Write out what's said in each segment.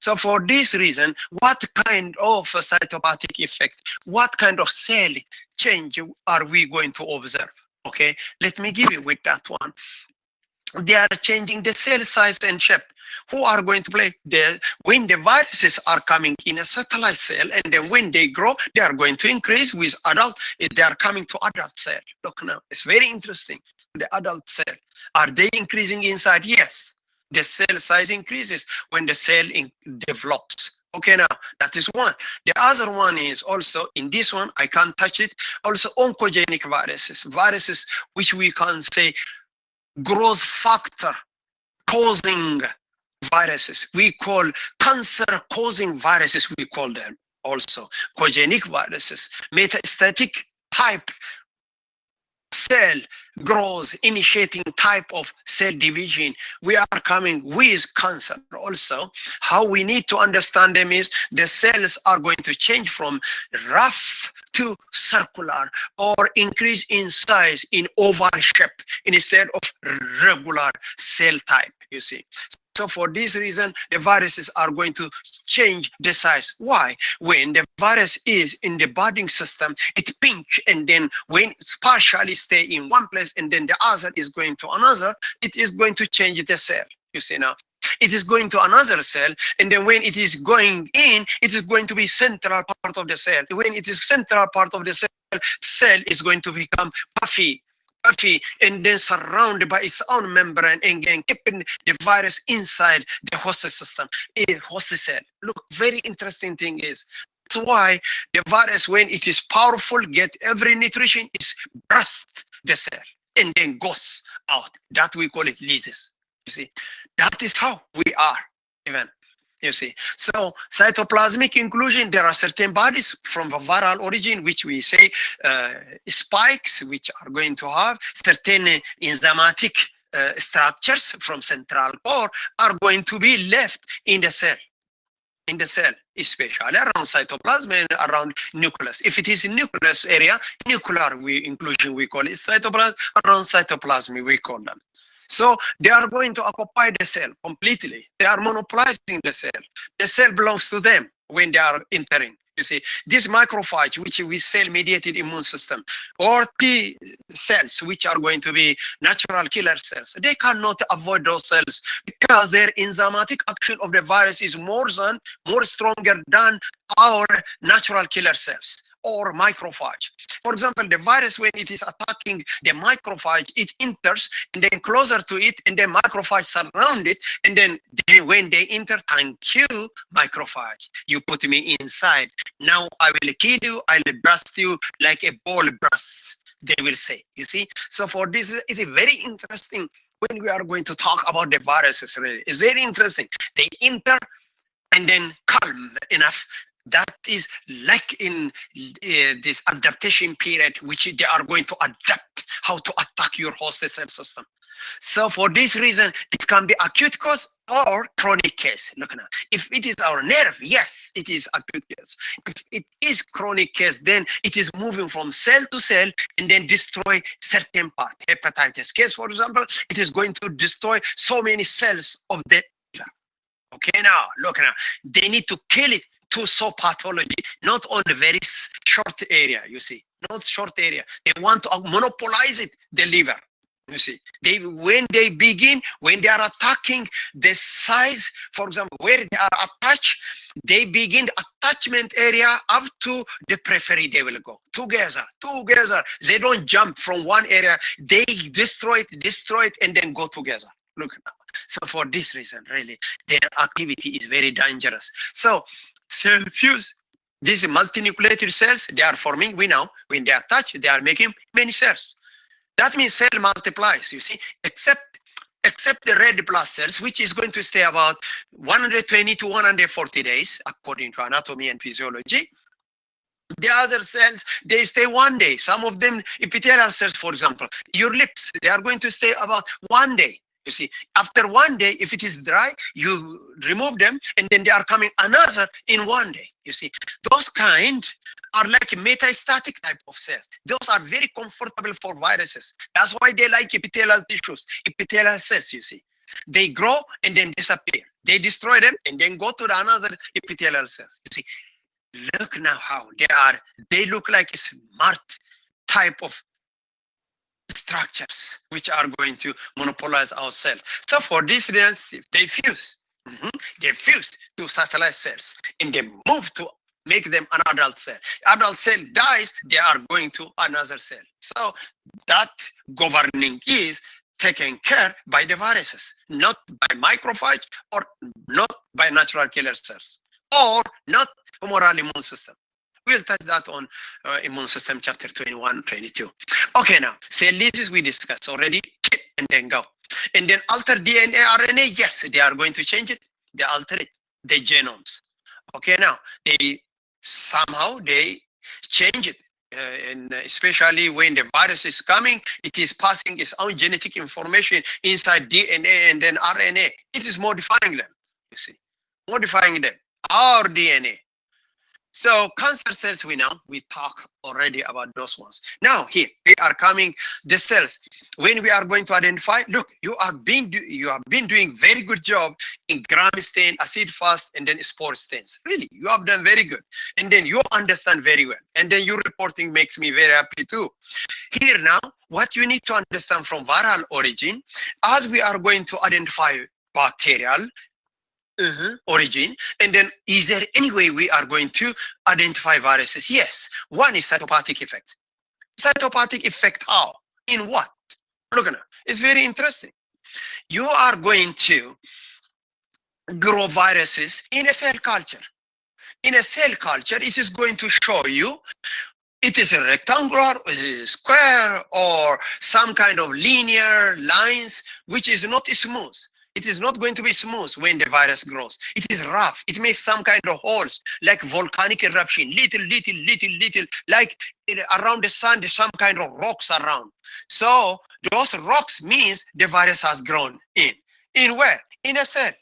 So for this reason, what kind of cytopathic effect, what kind of cell change are we going to observe? Okay, let me give you with that one. They are changing the cell size and shape. Who are going to play? When the viruses are coming in a satellite cell, and then when they grow, they are going to increase with adult. They are coming to adult cell. Look now, it's very interesting. The adult cell, are they increasing inside? Yes. The cell size increases when the cell develops. Okay, now that is one. The other one is also in this one, I can't touch it. Also oncogenic viruses, viruses which we can say growth factor causing viruses. We call cancer causing viruses, we call them also cogenic viruses, metastatic type cell growth initiating type of cell division. We are coming with cancer also. How we need to understand them is the cells are going to change from rough to circular or increase in size in oval shape instead of regular cell type, you see. So for this reason, the viruses are going to change the size. Why? When the virus is in the budding system, it pinch, and then when it's partially stay in one place and then the other is going to another, it is going to change the cell. You see now, it is going to another cell, and then when it is going in, it is going to be central part of the cell. When it is central part of the cell is going to become puffy, and then surrounded by its own membrane, and keeping the virus inside the host system, a host cell. Look, very interesting thing is, that's why the virus, when it is powerful, get every nutrition, is burst the cell and then goes out. That we call it lysis. You see, that is how we are even. You see, so cytoplasmic inclusion, there are certain bodies from a viral origin, which we say spikes, which are going to have certain enzymatic structures from central core are going to be left in the cell. In the cell, especially around cytoplasm and around nucleus. If it is in nucleus area, nuclear inclusion we call it. Cytoplasm, around cytoplasm we call them. So they are going to occupy the cell completely. They are monopolizing the cell. The cell belongs to them when they are entering. You see, this macrophage, which is cell-mediated immune system, or T cells, which are going to be natural killer cells, they cannot avoid those cells because their enzymatic action of the virus is more stronger than our natural killer cells or macrophage. For example, the virus, when it is attacking the macrophage, it enters and then closer to it, and then macrophage surround it, and then when they enter, thank you, macrophage, you put me inside. Now I will kill you, I will burst you like a ball bursts, they will say. You see? So for this, it is very interesting when we are going to talk about the viruses, really. It's very interesting. They enter and then calm enough. That is like in this adaptation period, which they are going to adapt how to attack your host cell system. So for this reason, it can be acute cause or chronic case. Look now, if it is our nerve, yes, it is acute case. If it is chronic case, then it is moving from cell to cell and then destroy certain part. Hepatitis case, for example, it is going to destroy so many cells of the liver. Okay, now look now, they need to kill it to solve pathology, not on a very short area. You see, not short area. They want to monopolize it, the liver. You see, when they are attacking the size, for example, where they are attached, they begin the attachment area up to the periphery. They will go together. They don't jump from one area. They destroy it, and then go together. Look now. So for this reason, really, their activity is very dangerous. So cell fuse, these multinucleated cells, they are forming, we know, when they attach, they are making many cells. That means cell multiplies, you see, except the red blood cells, which is going to stay about 120 to 140 days, according to anatomy and physiology. The other cells, they stay 1 day. Some of them, epithelial cells, for example, your lips, they are going to stay about 1 day. You see, after 1 day, if it is dry, you remove them, and then they are coming another in 1 day. You see, those kind are like metastatic type of cells. Those are very comfortable for viruses. That's why they like epithelial tissues, epithelial cells, you see. They grow and then disappear. They destroy them and then go to the another epithelial cells. You see, look now how they look like a smart type of structures which are going to monopolize our cell. So for this reason, they fuse. They fuse to satellite cells and they move to make them an adult cell. Adult cell dies, they are going to another cell. So that governing is taken care by the viruses, not by macrophage or not by natural killer cells or not humoral immune system. We'll touch that on immune system chapter 21, 22. Okay, now cell lysis we discussed already, and then go. And then alter DNA, RNA, yes, they are going to change it. They alter it, the genomes. Okay, now somehow they change it. And especially when the virus is coming, it is passing its own genetic information inside DNA and then RNA. It is modifying them, you see, modifying them, our DNA. So cancer cells, we talk already about those ones. Now here we are coming the cells. When we are going to identify, look, you have been doing very good job in gram stain, acid fast, and then spore stains. Really, you have done very good, and then you understand very well, and then your reporting makes me very happy too. Here now, what you need to understand from viral origin, as we are going to identify bacterial origin, and then is there any way we are going to identify viruses? Yes, one is cytopathic effect. Cytopathic effect how? In what? Look at it. It's very interesting. You are going to grow viruses in a cell culture. In a cell culture, it is going to show you it is a rectangular, is a square, or some kind of linear lines, which is not smooth. It is not going to be smooth when the virus grows. It is rough. It makes some kind of holes, like volcanic eruption, little, like around the sun, there's some kind of rocks around. So those rocks means the virus has grown in. In where? In a cell.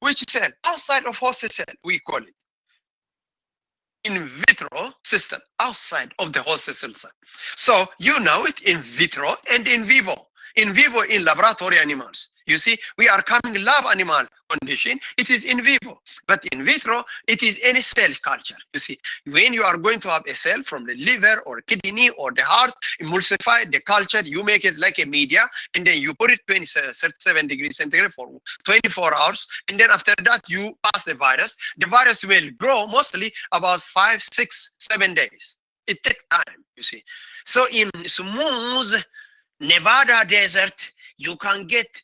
Which cell? Outside of host cell, we call it. In vitro system, outside of the host cell. So you know it in vitro and in vivo. In vivo in laboratory animals. You see, we are coming lab animal condition, it is in vivo, but in vitro, it is any cell culture. You see, when you are going to have a cell from the liver or kidney or the heart, emulsify the culture, you make it like a media, and then you put it 37 degrees centigrade for 24 hours, and then after that, you pass the virus. The virus will grow mostly about 5, 6, 7 days. It takes time, you see. So in smooth Nevada desert, you can get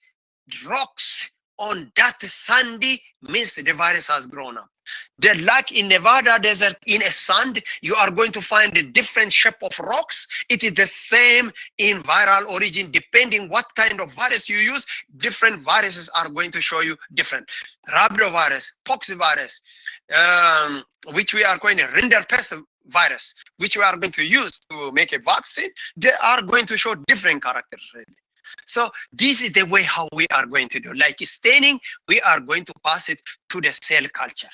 rocks on that sandy, means the virus has grown up. Like in Nevada desert, in a sand, you are going to find a different shape of rocks. It is the same in viral origin. Depending what kind of virus you use, different viruses are going to show you different. Rhabdovirus, poxvirus, which we are going to rinderpest virus, which we are going to use to make a vaccine, they are going to show different characters, really. So this is the way how we are going to do. Like staining, we are going to pass it to the cell culture,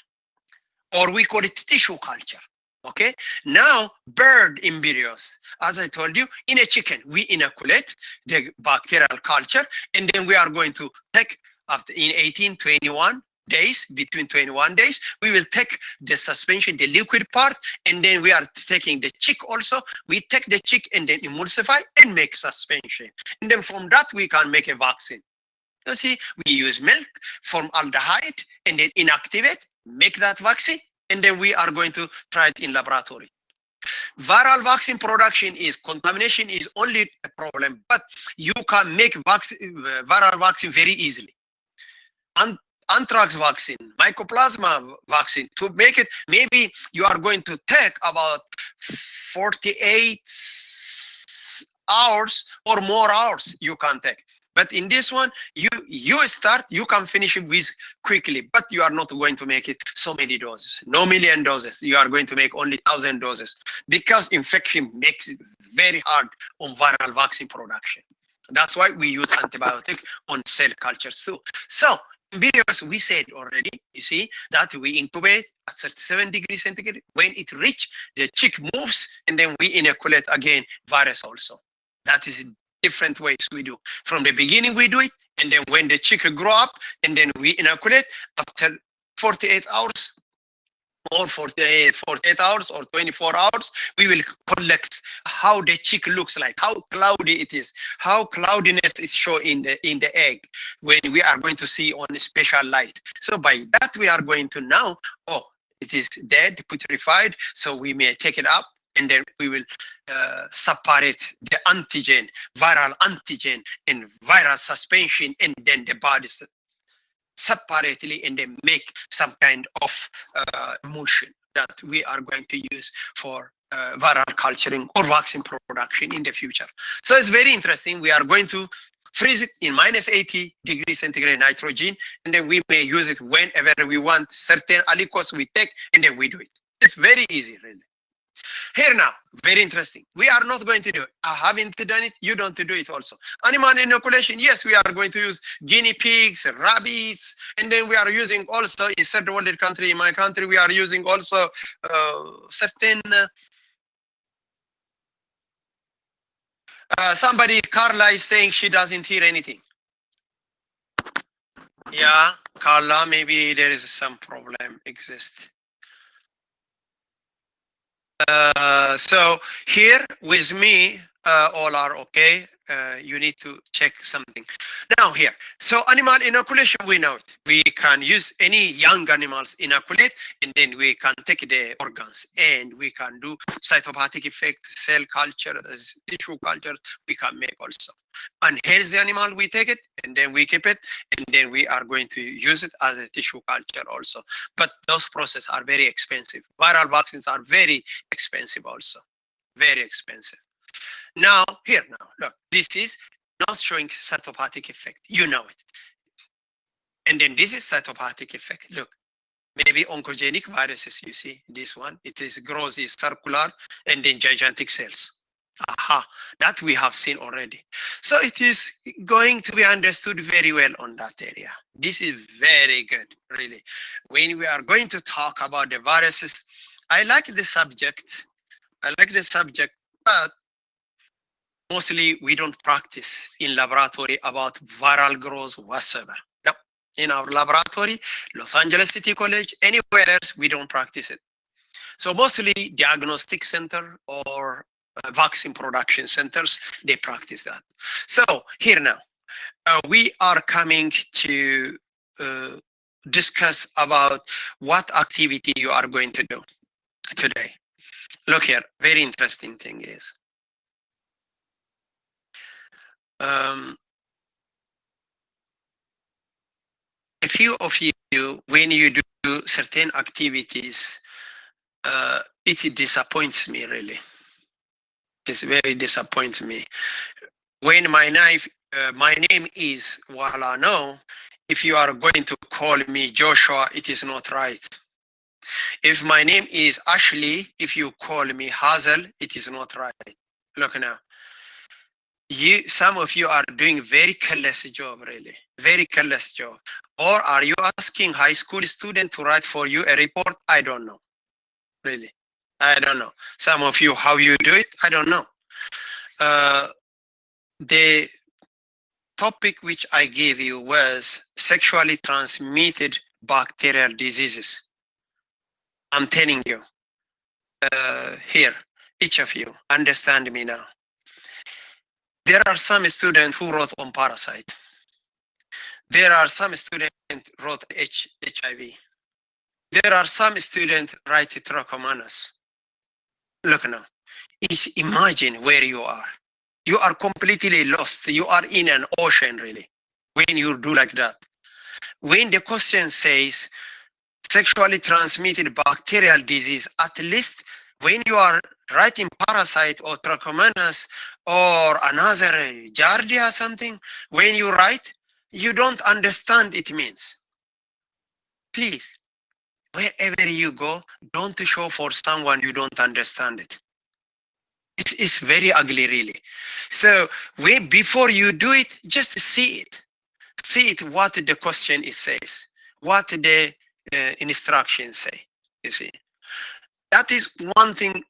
or we call it tissue culture. Okay. Now, bird embryos, as I told you, in a chicken, we inoculate the bacterial culture, and then we are going to take after in 18, 21 days, between 21 days, we will take the suspension, the liquid part, and then we are taking the chick also. We take the chick and then emulsify and make suspension. And then from that, we can make a vaccine. You see, we use milk, form aldehyde, and then inactivate, make that vaccine, and then we are going to try it in laboratory. Viral vaccine production is contamination is only a problem, but you can make viral vaccine very easily. And anthrax vaccine, mycoplasma vaccine, to make it, maybe you are going to take about 48 hours or more hours you can take. But in this one, you start, you can finish it with quickly, but you are not going to make it so many doses, no million doses. You are going to make only 1,000 doses, because infection makes it very hard on viral vaccine production. That's why we use antibiotic on cell cultures too. So embryos, we said already, you see, that we incubate at 37 degrees centigrade. When it reach, the chick moves, and then we inoculate again virus also. That is different ways we do. From the beginning we do it, and then when the chicken grow up, and then we inoculate after 48 hours or 48 hours or 24 hours, we will collect how the chick looks like, how cloudy it is, how cloudiness is shown in the egg when we are going to see on a special light. So by that we are going to know, oh, it is dead, putrefied, so we may take it up, and then we will separate the antigen, viral antigen, and viral suspension, and then the body separately, and then make some kind of emulsion that we are going to use for viral culturing or vaccine production in the future. So it's very interesting. We are going to freeze it in minus 80 degrees centigrade nitrogen, and then we may use it whenever we want. Certain aliquots we take, and then we do it. It's very easy, really. Here now, very interesting. We are not going to do it. I haven't done it. You don't do it also. Animal inoculation, yes, we are going to use guinea pigs, rabbits, and then we are using also in third world country, in my country, we are using also certain somebody, Carla, is saying she doesn't hear anything. Yeah, Carla, maybe there is some problem exist. So here with me, all are okay. You need to check something. Now here, so animal inoculation, we know it. We can use any young animals inoculate, and then we can take the organs, and we can do cytopathic effect, cell culture, tissue culture, we can make also. And here's the animal, we take it, and then we keep it, and then we are going to use it as a tissue culture also. But those processes are very expensive. Viral vaccines are very expensive also, very expensive. Now, here now, look, this is not showing cytopathic effect. You know it. And then this is cytopathic effect. Look, maybe oncogenic viruses, you see, this one, it is grows, is circular, and then gigantic cells. Aha, that we have seen already. So it is going to be understood very well on that area. This is very good, really. When we are going to talk about the viruses, I like the subject. But mostly we don't practice in laboratory about viral growth whatsoever. No, in our laboratory, Los Angeles City College, anywhere else, we don't practice it. So mostly diagnostic center or vaccine production centers, they practice that. So here now, we are coming to discuss about what activity you are going to do today. Look here, very interesting thing is, a few of you, when you do certain activities, it disappoints me, really. It's very disappointing me. When my name is Walano, if you are going to call me Joshua, it is not right. If my name is Ashley, if you call me Hazel, it is not right. Look now. Some of you are doing very careless job, really. Very careless job. Or are you asking high school student to write for you a report? I don't know. Really. I don't know. Some of you, how you do it, I don't know. The topic which I gave you was sexually transmitted bacterial diseases. I'm telling you, here, each of you, understand me now. There are some students who wrote on parasite. There are some students wrote HIV. There are some students write Trichomonas. Look now, imagine where you are. You are completely lost. You are in an ocean, really, when you do like that. When the question says sexually transmitted bacterial disease, at least when you are writing parasite or Trichomonas or another Giardia something, when you write, you don't understand it means. Please, wherever you go, don't show for someone you don't understand it. It's very ugly, really. So before you do it, just see it. See it, what the question it says, what the instructions say, you see. That is one thing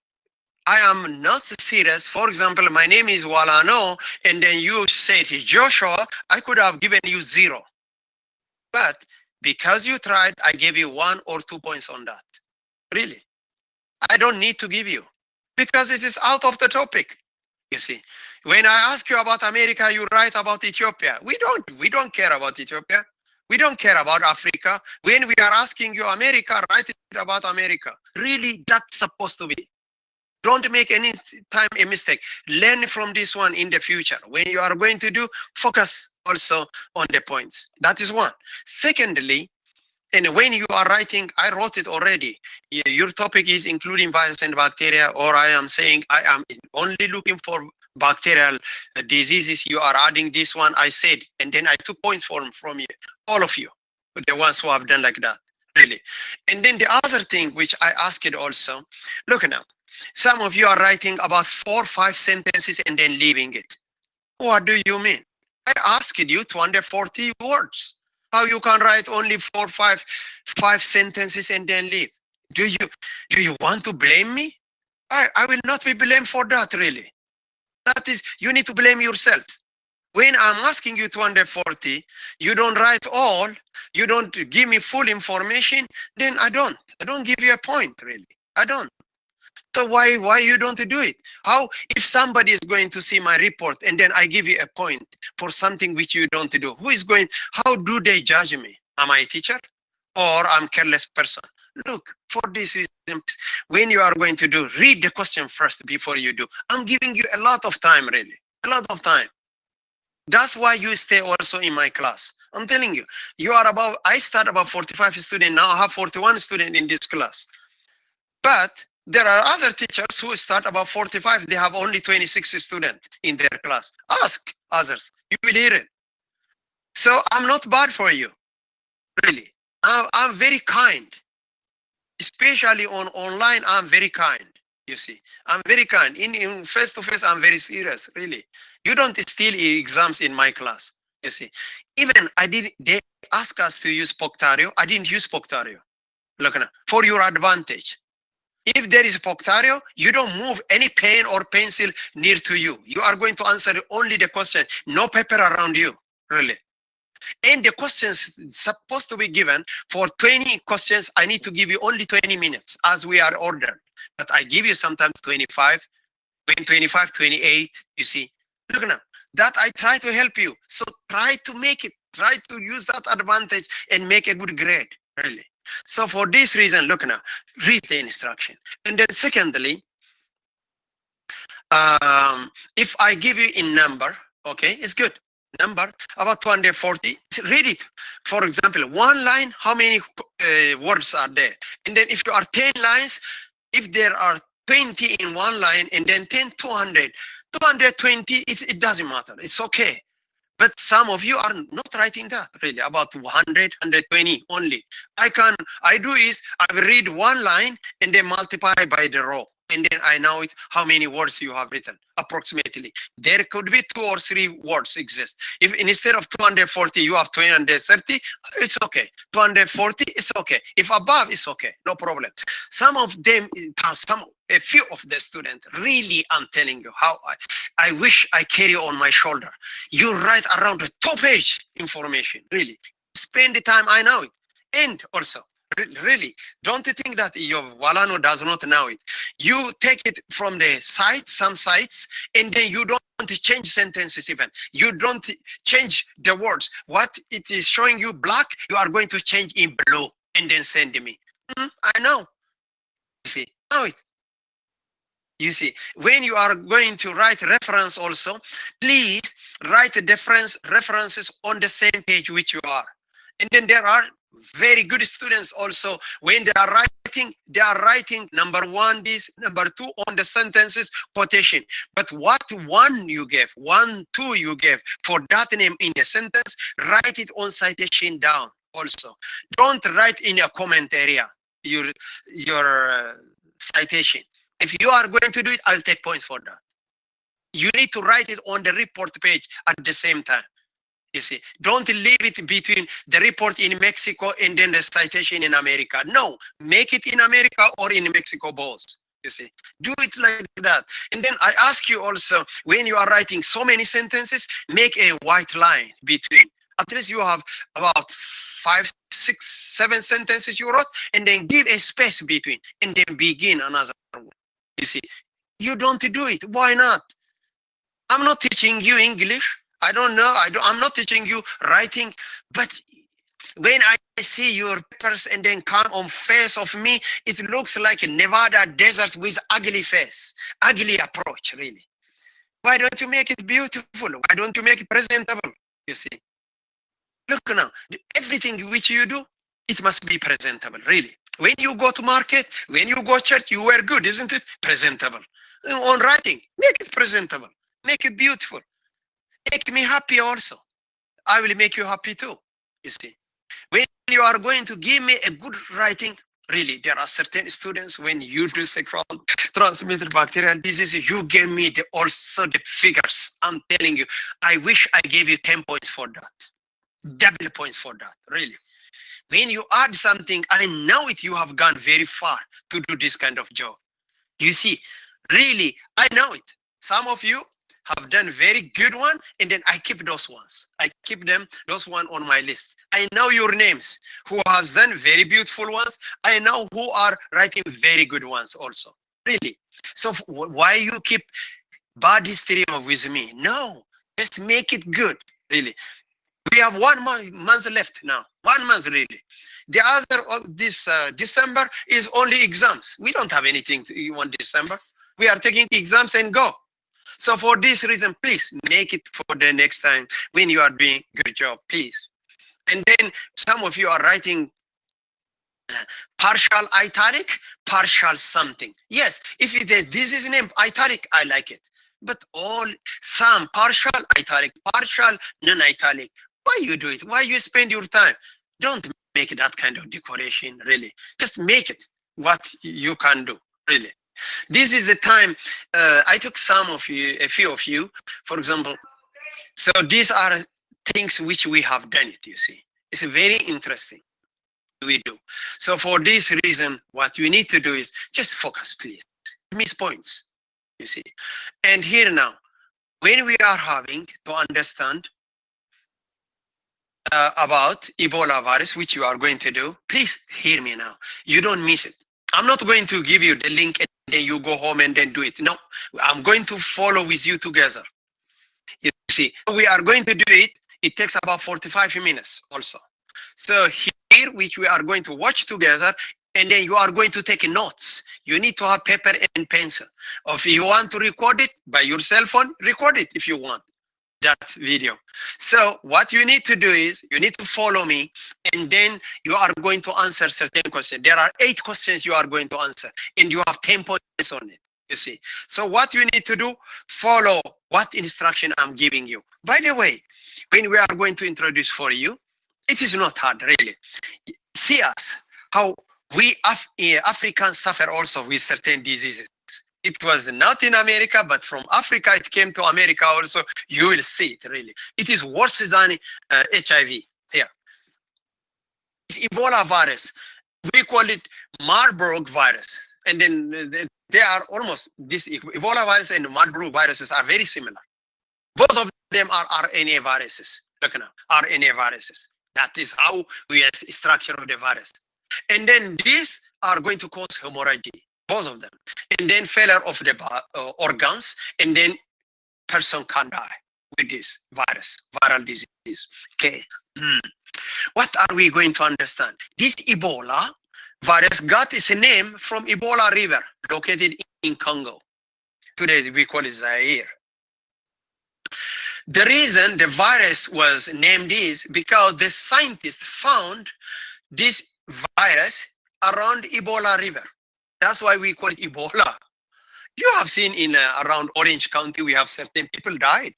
I am not serious. For example, my name is Walano, and then you say it is Joshua, I could have given you 0. But because you tried, I gave you 1 or 2 points on that. Really. I don't need to give you because it is out of the topic. You see, when I ask you about America, you write about Ethiopia. We don't care about Ethiopia. We don't care about Africa. When we are asking you America, write it about America. Really, that's supposed to be. Don't make any time a mistake. Learn from this one in the future. When you are going to do, focus also on the points. That is one. Secondly, and when you are writing, I wrote it already. Your topic is including virus and bacteria, or I am saying I am only looking for bacterial diseases. You are adding this one, I said, and then I took points from you, all of you, the ones who have done like that, really. And then the other thing which I asked also, look now, some of you are writing about 4 or 5 sentences and then leaving it. What do you mean? I asked you 240 words. How you can write only 4 or 5 sentences and then leave? Do you want to blame me? I will not be blamed for that, really. That is, you need to blame yourself. When I'm asking you 240, you don't write all, you don't give me full information, then I don't give you a point, really. I don't. So why you don't do it? How, if somebody is going to see my report and then I give you a point for something which you don't do, who is going, how do they judge me? Am I a teacher or I'm careless person? Look, for this reason, when you are going to do, read the question first before you do. I'm giving you a lot of time, really, a lot of time. That's why you stay also in my class. I'm telling you, you are about, I start about 45 students, now I have 41 students in this class. But there are other teachers who start about 45, they have only 26 students in their class. Ask others, you will hear it. So I'm not bad for you, really. I'm very kind, especially on online. I'm very kind. You see, I'm very kind. In face to face, I'm very serious, really. You don't steal exams in my class. You see, even they ask us to use Poctario. I didn't use Poctario. Look now, for your advantage. If there is Poctario, you don't move any pen or pencil near to you. You are going to answer only the question, no paper around you, really. And the questions supposed to be given for 20 questions, I need to give you only 20 minutes as we are ordered. But I give you sometimes 25, 25, 28, you see. Look now, that I try to help you. So try to make it, try to use that advantage and make a good grade, really. So for this reason, look now, read the instruction. And then secondly, if I give you in number, okay, it's good. Number about 240, read it. For example, one line, how many words are there? And then if you are 10 lines, if there are 20 in one line and then 10, 200, 220, it doesn't matter. It's okay. But some of you are not writing that, really, about 100, 120 only. I do is I will read one line and then multiply by the row. And then I know it, how many words you have written, approximately. There could be 2 or 3 words exist. If instead of 240, you have 230, it's okay. 240 is okay. If above, it's okay, no problem. Some of them, a few of the students, really, I'm telling you, how I wish I carry on my shoulder. You write around the 2-page information, really. Spend the time, I know it. And also, really, don't think that your Walano does not know it. You take it from the site, some sites, and then you don't change sentences even. You don't change the words. What it is showing you black, you are going to change in blue and then send me. I know. You see, know it. You see, when you are going to write reference also, please write the references on the same page which you are. And then there are very good students also, when they are writing number 1 this, number 2 on the sentences quotation. But what 1 you gave, 1, 2 you gave for that name in the sentence, write it on citation down also. Don't write in a comment area your citation. If you are going to do it, I'll take points for that. You need to write it on the report page at the same time. You see, don't leave it between the report in Mexico and then the citation in America. No, make it in America or in Mexico both. You see, do it like that. And then I ask you also, when you are writing so many sentences, make a white line between. At least you have about 5, 6, 7 sentences you wrote, and then give a space between, and then begin another one. You see, you don't do it. Why not? I'm not teaching you English. I don't know. I'm not teaching you writing, but when I see your papers and then come on face of me, it looks like a Nevada desert with ugly face, ugly approach, really. Why don't you make it beautiful? Why don't you make it presentable? You see, look now, everything which you do, it must be presentable, really. When you go to market, when you go church, you wear good, isn't it? Presentable. On writing, make it presentable, make it beautiful. Make me happy also. I will make you happy too, you see. When you are going to give me a good writing, really, there are certain students, when you do sexual transmitted bacterial diseases, you give me also the figures. I'm telling you, I wish I gave you 10 points for that, double points for that, really. When you add something, I know it, you have gone very far to do this kind of job. You see, really, I know it. Some of you have done very good one, and then I keep those ones. I keep them, those one on my list. I know your names, who has done very beautiful ones. I know who are writing very good ones also, really. So why you keep bad history with me? No, just make it good, really. We have 1 month left now, 1 month really. The other of this December is only exams. We don't have anything to on December. We are taking exams and go. So for this reason, please make it for the next time when you are doing good job, please. And then some of you are writing partial italic, partial something. Yes, if it is, this is named italic, I like it. But all, some partial italic, partial non-italic. Why you do it? Why you spend your time? Don't make that kind of decoration, really. Just make it what you can do, really. This is the time I took some of you, a few of you, for example. So these are things which we have done it, you see. It's very interesting. We do. So for this reason, what you need to do is just focus, please. Miss points, you see. And here now, when we are having to understand about Ebola virus, which you are going to do, please hear me now. You don't miss it. I'm not going to give you the link and then you go home and then do it. No, I'm going to follow with you together. You see, we are going to do it. It takes about 45 minutes also. So here, which we are going to watch together, and then you are going to take notes. You need to have paper and pencil. Or if you want to record it by your cell phone, record it if you want that video. So what you need to do is you need to follow me, and then you are going to answer certain questions. There are 8 questions you are going to answer, and you have 10 points on it, you see. So what you need to do, follow what instruction I'm giving you. By the way, when we are going to introduce for you, it is not hard, really. See us, how we Africans suffer also with certain diseases. It was not in America, but from Africa it came to America also. You will see it, really. It is worse than HIV here. It's Ebola virus. We call it Marburg virus. And then they are almost, this Ebola virus and Marburg viruses are very similar. Both of them are RNA viruses. Look now, RNA viruses. That is how we structure of the virus. And then these are going to cause hemorrhage, both of them. And then failure of the organs, and then person can die with this virus, viral disease. Okay. What are we going to understand? This Ebola virus got its name from Ebola River, located in Congo. Today we call it Zaire. The reason the virus was named is because the scientists found this virus around Ebola River. That's why we call it Ebola. You have seen in around Orange County, we have certain people died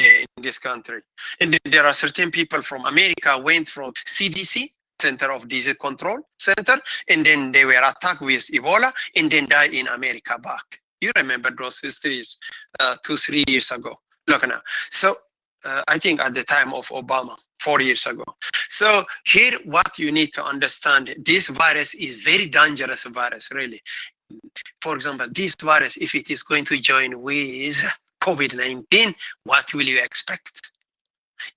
in this country. And then there are certain people from America went from CDC, Center of Disease Control Center, and then they were attacked with Ebola and then died in America back. You remember those histories 2-3 years ago. Look now. So I think at the time of Obama, 4 years ago. So here, what you need to understand, this virus is very dangerous virus, really. for example, this virus, if it is going to join with COVID-19, what will you expect?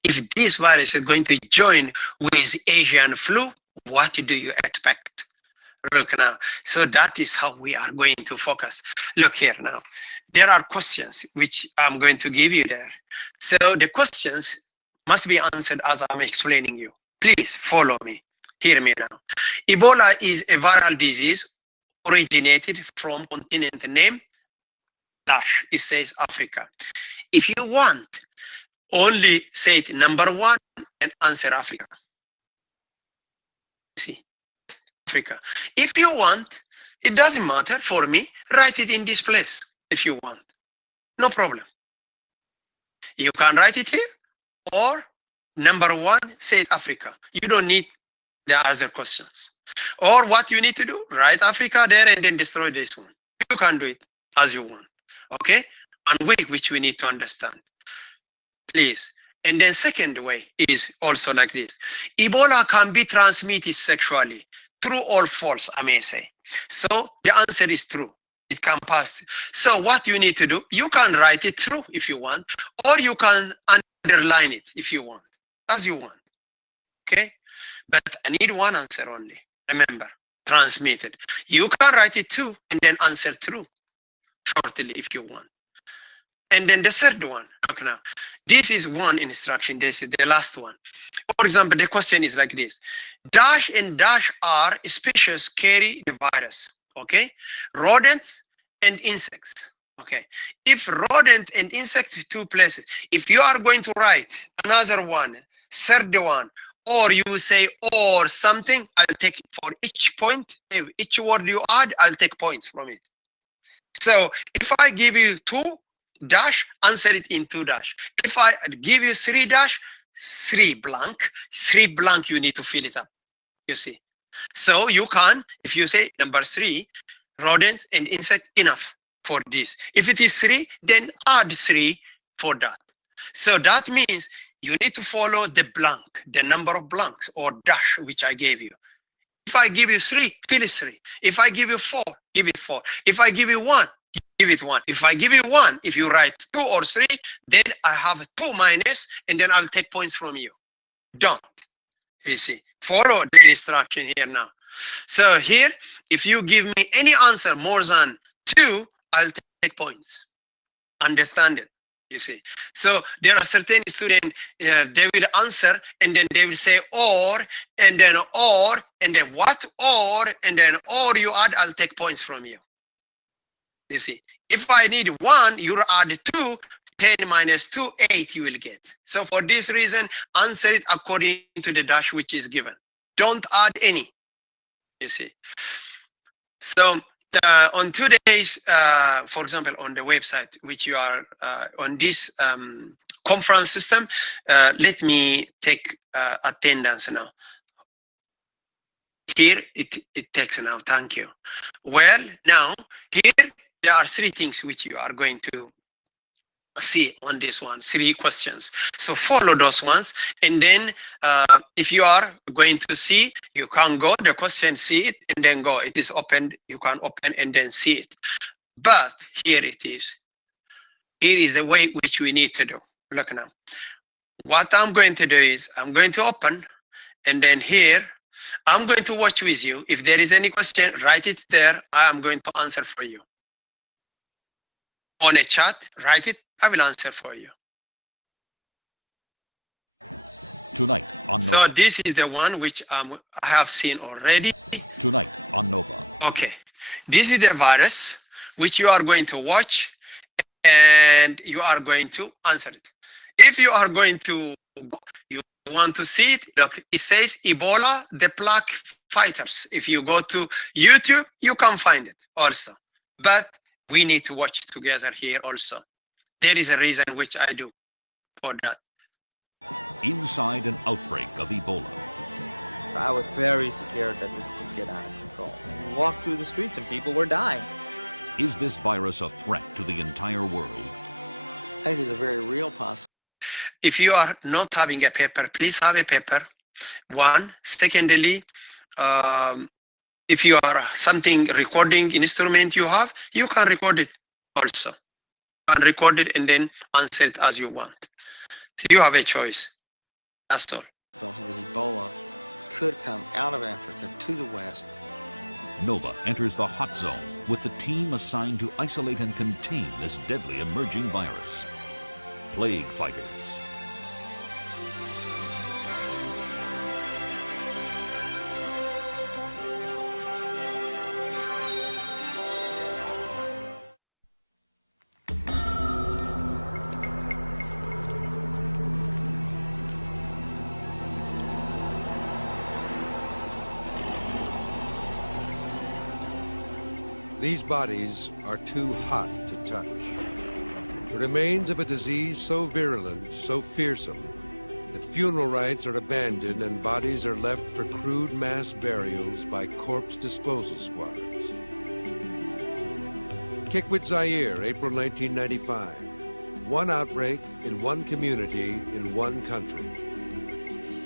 If this virus is going to join with Asian flu, what do you expect? Look now. So that is how we are going to focus. Look here now. There are questions which I'm going to give you there. So the questions must be answered as I'm explaining you. Please follow me. Hear me now. Ebola is a viral disease originated from continent name dash. It says Africa. If you want, only say it number one and answer Africa. See, Africa. If you want, it doesn't matter for me. Write it in this place if you want. No problem. You can write it here, or number one, say Africa. You don't need the other questions. Or what you need to do, write Africa there and then destroy this one. You can do it as you want. Okay? And way which we need to understand. Please. And then second way is also like this. Ebola can be transmitted sexually. True or false, I may say. So the answer is true. It can pass. So what you need to do, you can write it true if you want, or you can underline it if you want, as you want. Okay? But I need one answer only. Remember, transmitted. You can write it too and then answer true shortly if you want. And then the third one, look now. This is one instruction. This is the last one. For example, the question is like this. Dash and dash are species carry the virus. Okay? Rodents and insects. Okay. If rodent and insect, two places. If you are going to write another one, third one, or you say or something, I'll take it for each point. Each word you add, I'll take points from it. So if I give you two dash, answer it in two dash. If I give you three dash, three blank, you need to fill it up. You see. So you can, if you say number three, rodents and insect, enough for this. If it is three, then add three for that. So that means you need to follow the blank, the number of blanks or dash which I gave you. If I give you three, fill it three. If I give you four, give it four. If I give you one, give it one. If I give you one, if you write two or three, then I have two minus, and then I'll take points from you. Don't. You see, follow the instruction here now. So here, if you give me any answer more than two, I'll take points. Understand it? You see. So there are certain students, they will answer and then they will say or, and then what or, and then or you add, I'll take points from you. You see. If I need one, you add two, 10 minus 2, 8 you will get. So for this reason, answer it according to the dash which is given. Don't add any. You see. So on today's, for example, on the website, which you are on this conference system, let me take attendance now. Here it takes now. Thank you. Well, now here there are three things which you are going to see on this one, three questions. So follow those ones, and then if you are going to see, you can go the question, see it, and then go. It is open. You can open and then see it. But here it is. Here is the way which we need to do. Look now. What I'm going to do is I'm going to open, and then here I'm going to watch with you. If there is any question, write it there. I am going to answer for you. On a chat, write it. I will answer for you. Tonight on Nova. So this is the one which I have seen already. Tonight on Nova. Okay. This is the virus which you are going to watch and you are going to answer it. If you are going to, you want to see it, look, it says Ebola, the plague fighters. If you go to YouTube, you can find it also. But we need to watch it together here also. There is a reason which I do for that. Inside an outbreak of Ebola. I was very scared that this could get out of control. We walked through the streets and people were dying. Is this virus a threat to the entire world? I think there's a very real possibility. If you are not having a paper, please have a paper. One. Secondly, If you are something recording instrument you have, you can record it also. You can record it and then answer it as you want. So you have a choice. That's all. That Ebola could come out of Africa to the west. Nova enters the hot zone with the team assigned to isolate and contain this deadly emerging virus. Plague fighters. These bodies are too hot to touch. The remains of a disease so virulent, so fearsome, that funeral rites are abandoned and bodies are left for crude mass burials by corpse disposal squads. Kikwit, Zaire, April 1995. One outbreak in one community in one country.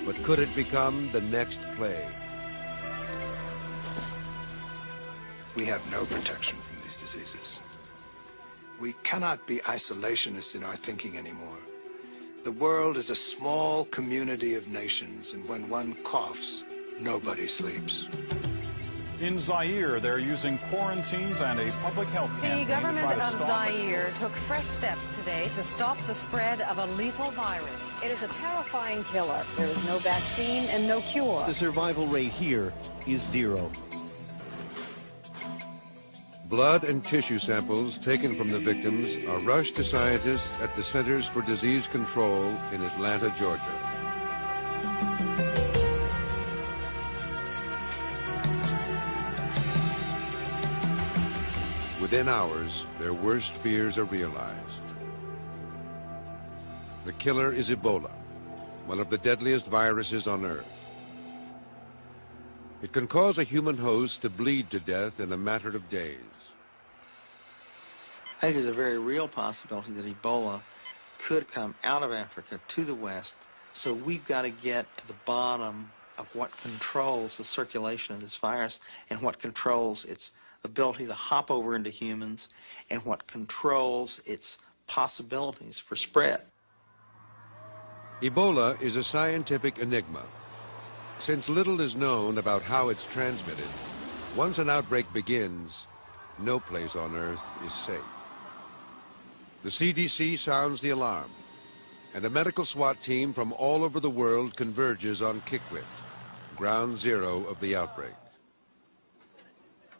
But could it become the next plague? We have no protection from these diseases. We cannot be isolationists in our thinking anymore. The world is a small community of nations, and when one coughs, nobody sleeps. In Zaire, they're using quarantines and a public health campaign. The government to try to of stop Zaire took fresh steps today to stop the spread of a lethal virus. It is a terrifying killer. There is no vaccine and no cure. The survival rate here is 0. Blood and tissue samples taken from the victims are rushed to scientists at the Centers for Disease Control in Atlanta, Georgia. Within hours, their worst fears are realized. The killer is Ebola, one of the deadliest viruses on Earth. It can cause a human host to bleed to death in a matter of days. I think there's a very real possibility that Ebola could come out of Africa to the west, so we've got to get to the bottom of what controls the circulation of this virus and what controls its ability to hop over into humans and what controls its possibilities for spread. Ebola is a scientific enigma. Since little is known about how it's transmitted, once an outbreak begins, no place on Earth is safe. The CDC sounds the alarm, and a medical SWAT team from all over the world converges on Kikwit, ground zero of the outbreak.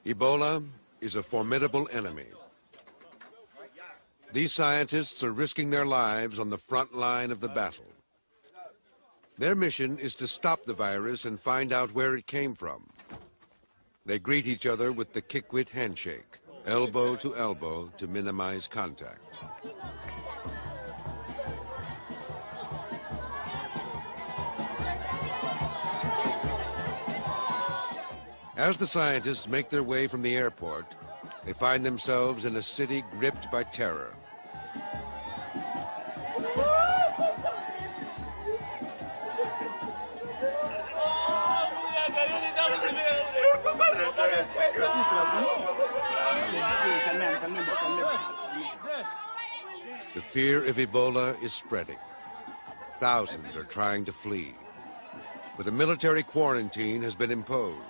Ebola is a formidable enemy. These scientists are risking their lives on the front line of the battle. Their mission is to stop the virus and find out where it came from. They greet each other with the Kikwit handshake, elbow to elbow to minimize contact. As the scientists make their way from the airport, they find themselves in a city gripped by terror. The fear of Ebola is spreading. Thousands are trying to flee, but a military quarantine has been imposed.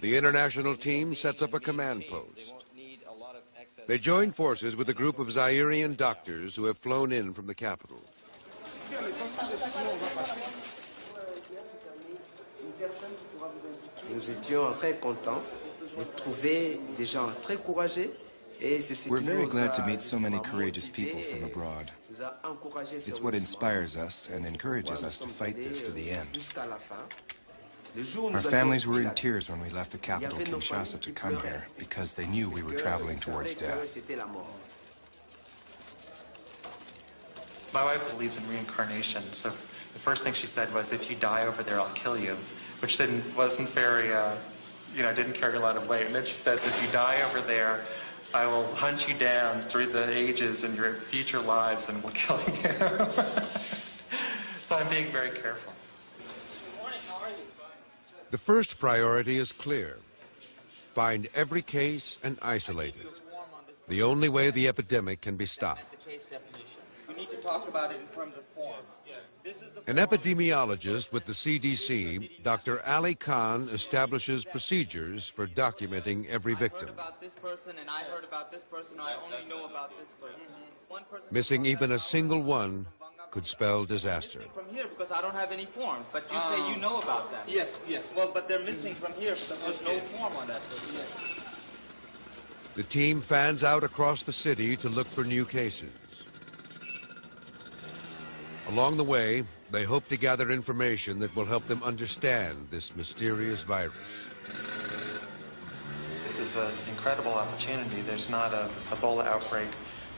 The international team sets up a command post. They join forces with a group of Zairian doctors who have flown in from the capital. Nous étions très contents de trouver des gens très courageux. We're very glad to meet so many courageous people from abroad. It's what inspires us and encourages us to fight this to the end. Our families were in tears when we left the capital, Kinshasa, to come here because they knew we were traveling towards death. My wife believes in reincarnation, so the first thing she said was, if you die over there, I'll kill you, which wasn't very, didn't carry a lot of weight. And then she says, if you die over there, I will hunt you down through the ages in your future lives and will kill you. So I'm being very careful. The first priority is clear. Find every case and isolate it. The only way the epidemic can be stopped. We need to talk about it in terms of forms. An epidemiologist with the CDC, Dr. Ali Khan, establishes procedures for documenting every victim. I heard about this person, and I heard about this person, I only know about this person. One person Missing even a single one could spell disaster. from here because I don't have any form, but you say you know about that. Yes, yes. Well, but they're missing from here because there's no form on that person. Yes. The team fans out across the city to look for new cases. Along the way, they hope to gather information that will help them understand this mysterious virus. This is an incredible opportunity. There's not an Ebola outbreak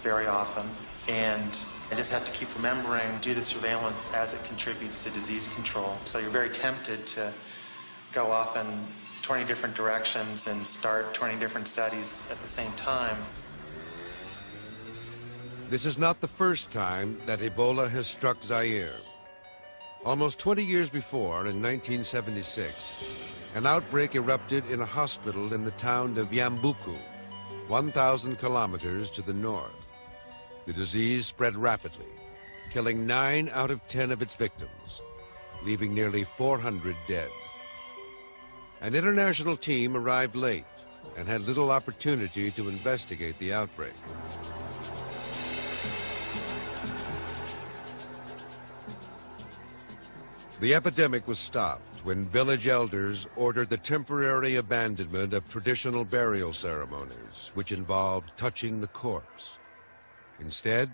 very often, and I just have to keep remembering, do the surveillance as it contributes to disease control. So you're very tempted to go off in 20 different directions and start 20 different studies at the same time. This is not the first time that Ebola has struck Zaire. Almost 20 years before, in 1976, an outbreak erupted in a hospital in the town of Yambuku, 1,000 kilometers to the north. The disease spread rapidly, killing 9 out of 10 of its victims, leaving nearly 400 dead. An international team arrived late and had little opportunity to investigate the outbreak. The epidemic was stopped when village elders ordered the temporary abandonment of traditional burial ceremonies, which involved touching the corpse. Instead,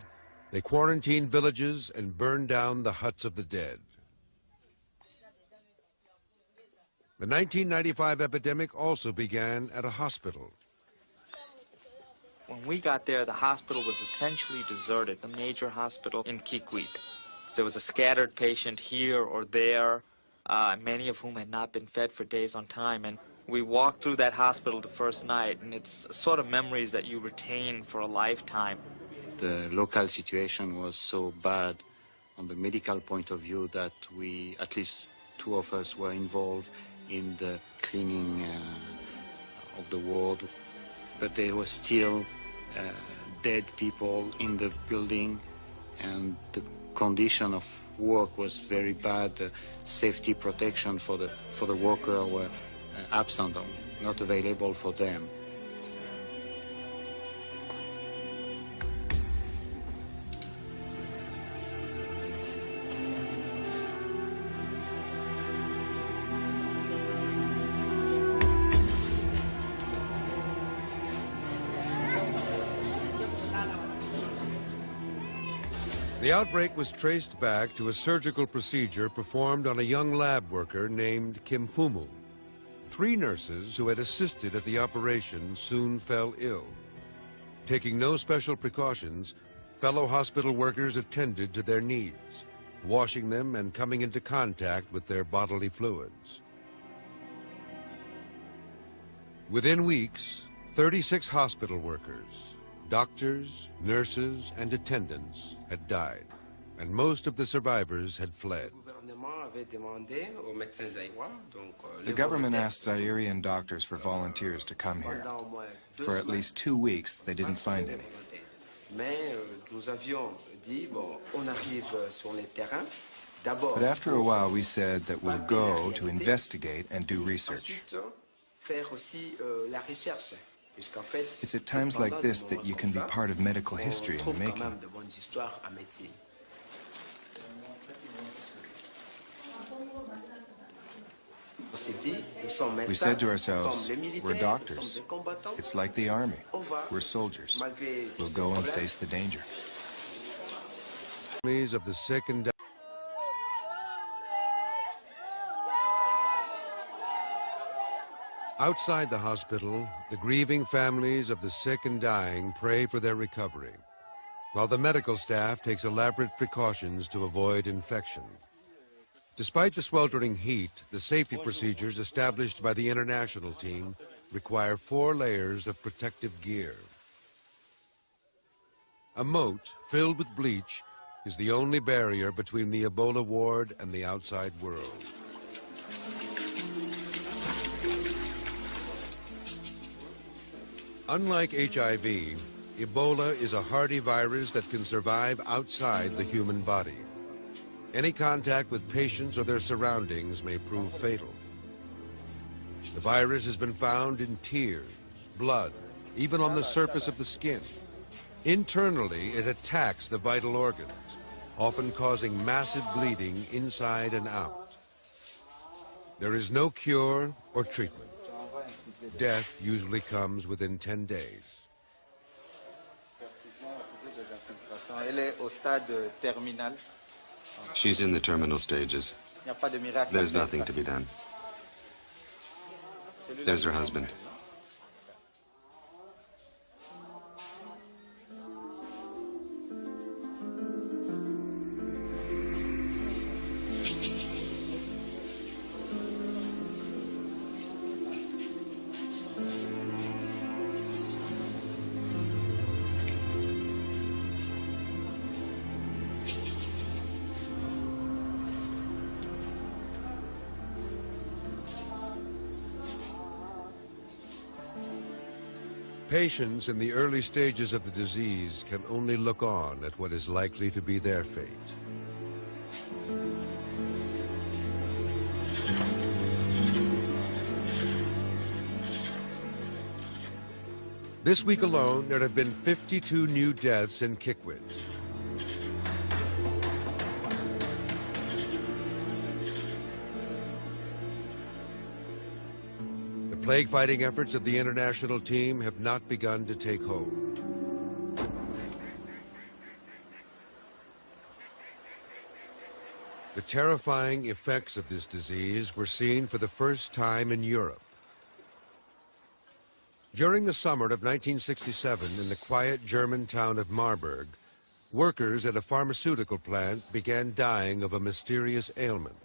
they quarantined villages and burned down the huts of the dead. The 1995 epidemic also began at a hospital. When we got there, the hospital was essentially deserted, the major hospital in Kikwit. There was a scattered patient here or there, many of whom had not been fed for days on time. And we walked through that hospital the first night, and it's sort of memories that you retain for a lifetime. The local situation was so bad on the medical point of view that we, at least 2 of us, were involved in the cleaning of the ward. But there were still dead people in the building, and the condition of work was very bad. The safety protection for the worker were absent, or not available for them. The outbreak was traced back to a surgical procedure performed on a young lab worker named Kim Fumu. 3 nurses who had assisted at the operation soon fell ill. Taking no special precautions, fellow hospital workers attended to their needs, washing them and coming into contact with their bodily fluids. Within weeks, 36 hospital workers, doctors, nurses, and attendants had died, and most of the survivors had fled. The government asked Zairian doctors for volunteers to come here. For at least 2 weeks, they didn't find any. But after a while, we said that we'll go to investigate and do research. It's at times like this that you can be part of medical history in the making. We said to ourselves, we're doctors. It's like the army. We're soldiers. We'll go and face the danger. Families of the sick and dying. Outside the hospital, the grieving families of the sick and dying pray for their recovery, while the medical staff takes elaborate precautions to avoid infection. Despite the sweltering heat, the safety procedures established by the international team require 4 layers of protective gear. A moat filled with bleach is the only barrier between the Ebola ward and the outside world. Unlike HIV, Ebola is a hardy virus that can survive outside the human body. Any contact with patients or their surroundings may prove fatal. The virus has been found in tears, blood, even on the surface of the skin. Internally, it attacks the vital organs, often causing massive bleeding inside and out. There is no cure or treatment. Death usually comes within 10 days. She's in the terminal stages. There's nothing to be done. There's her husband. Patients in the early stages of the disease can only look on at what is likely to be their fate. This week alone, there have been 52 new deaths in Kikwit. The plague-fighting efforts of the international team have not begun to take hold. The terrifying effects of this disease were seen for the first time in Europe. During the summer of 1967, in the quiet German town of Marburg, workers at a pharmaceutical plant began dying of a mysterious ailment.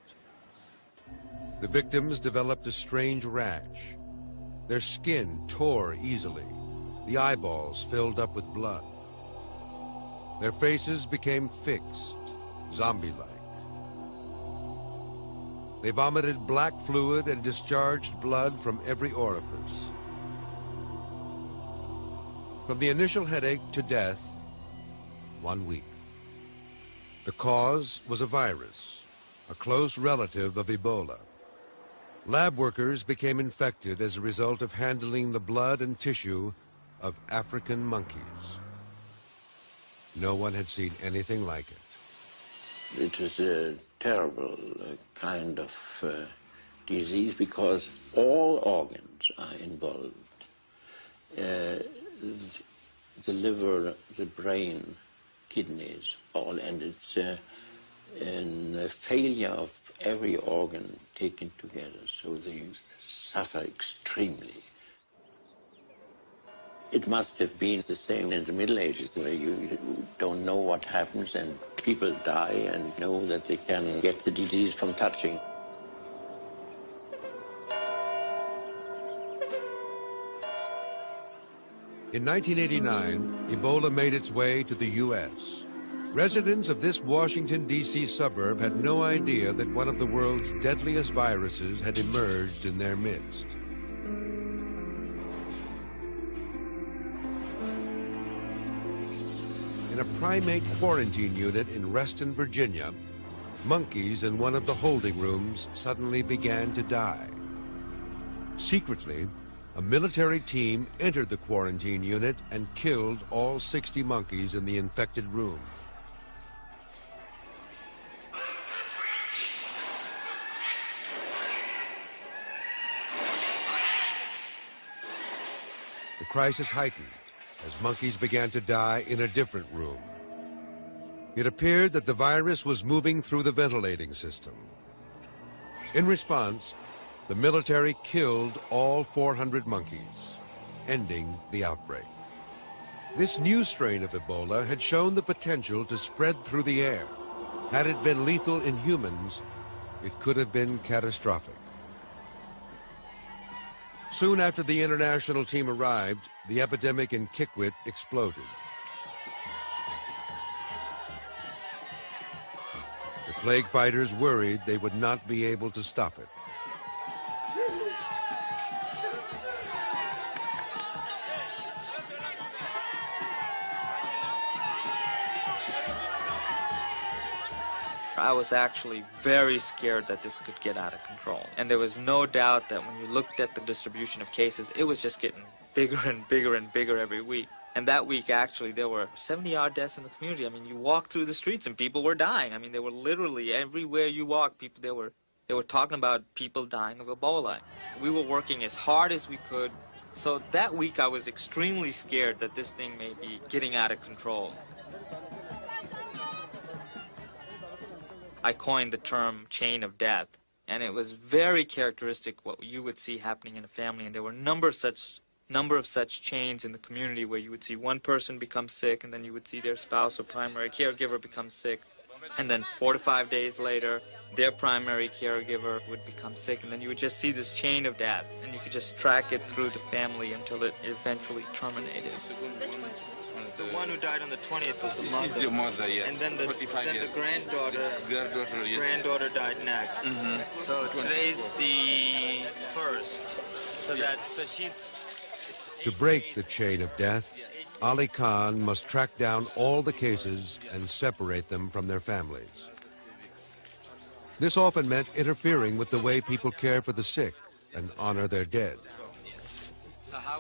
The victims developed a strange rash. Their skin tore easily. The eyeballs filled up with blood. Their faces became fixed, zombie-like. They vomited black fluid and discharged blood from every orifice. From the initial headache to death, 1 week. The cause was a virus, a close relative of Ebola. Lab workers became infected as a result of handling the blood and tissue of African monkeys. No one had seen anything like it. It was a terrible kind of disease because all organs are involved. The liver, the brain, kidneys, all, and it's a failure of every organ taken together, so they suffer extremely. It must have been the same in the Middle Ages, where you don't know what happens and people die and know that they can get the disease from touching. In 1989, Ebola made its way to the U.S. Residents of this Washington, D.C. suburb had no idea that one of the world's deadliest viruses had emerged in their midst. In a primate quarantine unit in Reston, Virginia, monkeys in one of the holding rooms suddenly began to die. Secretly, a military team entered the quarantine unit and killed all 60 monkeys in the infected room. The crisis heightened as monkeys began to die in a different room. It appeared that the virus was moving through the ventilating system. In response, the military killed all 400 monkeys, ending the outbreak. This new strain of Ebola had shown the potential to spread through the air. Had it been lethal in humans, it could have been catastrophic. Soon after the international team arrived, the epidemic in Kikwit exploded. The plague fighters worried they would not be able to stop it. I was actually very scared that this could get out of control. And there was no doubt that when you looked at the distribution of cases, it was just getting bigger and bigger and bigger every week. And that week, actually, there were 70-odd deaths in the community. I mean, you walk through the streets and people were dying. I mean, they were literally everywhere you walk, people, they were talking about people dying of Ebola. We were working as hard as we could. So that week, I was extremely scared that this thing may be getting out of control. I coined the term chain of death, and it was very characteristic what you would see happening in a family, and there were a number of such chains in the community where you would see one person become sick, and then you would see their spouse or primary caregiver become sick, and then 4 to 5 days later, their primary caregiver would become sick, and then you would just see this chain of death, and you could just track it through the family until it eventually terminated. The one who died on the 20th was the mother. Is your mother, yes. And then the granddaughter died next. Mm-hmm. So today's the 1st. So she's... To break the chain of death, Ali Khan must track down all the cases and separate them from their families. This often meant interfering with the way people care for the sick and honor their dead. So how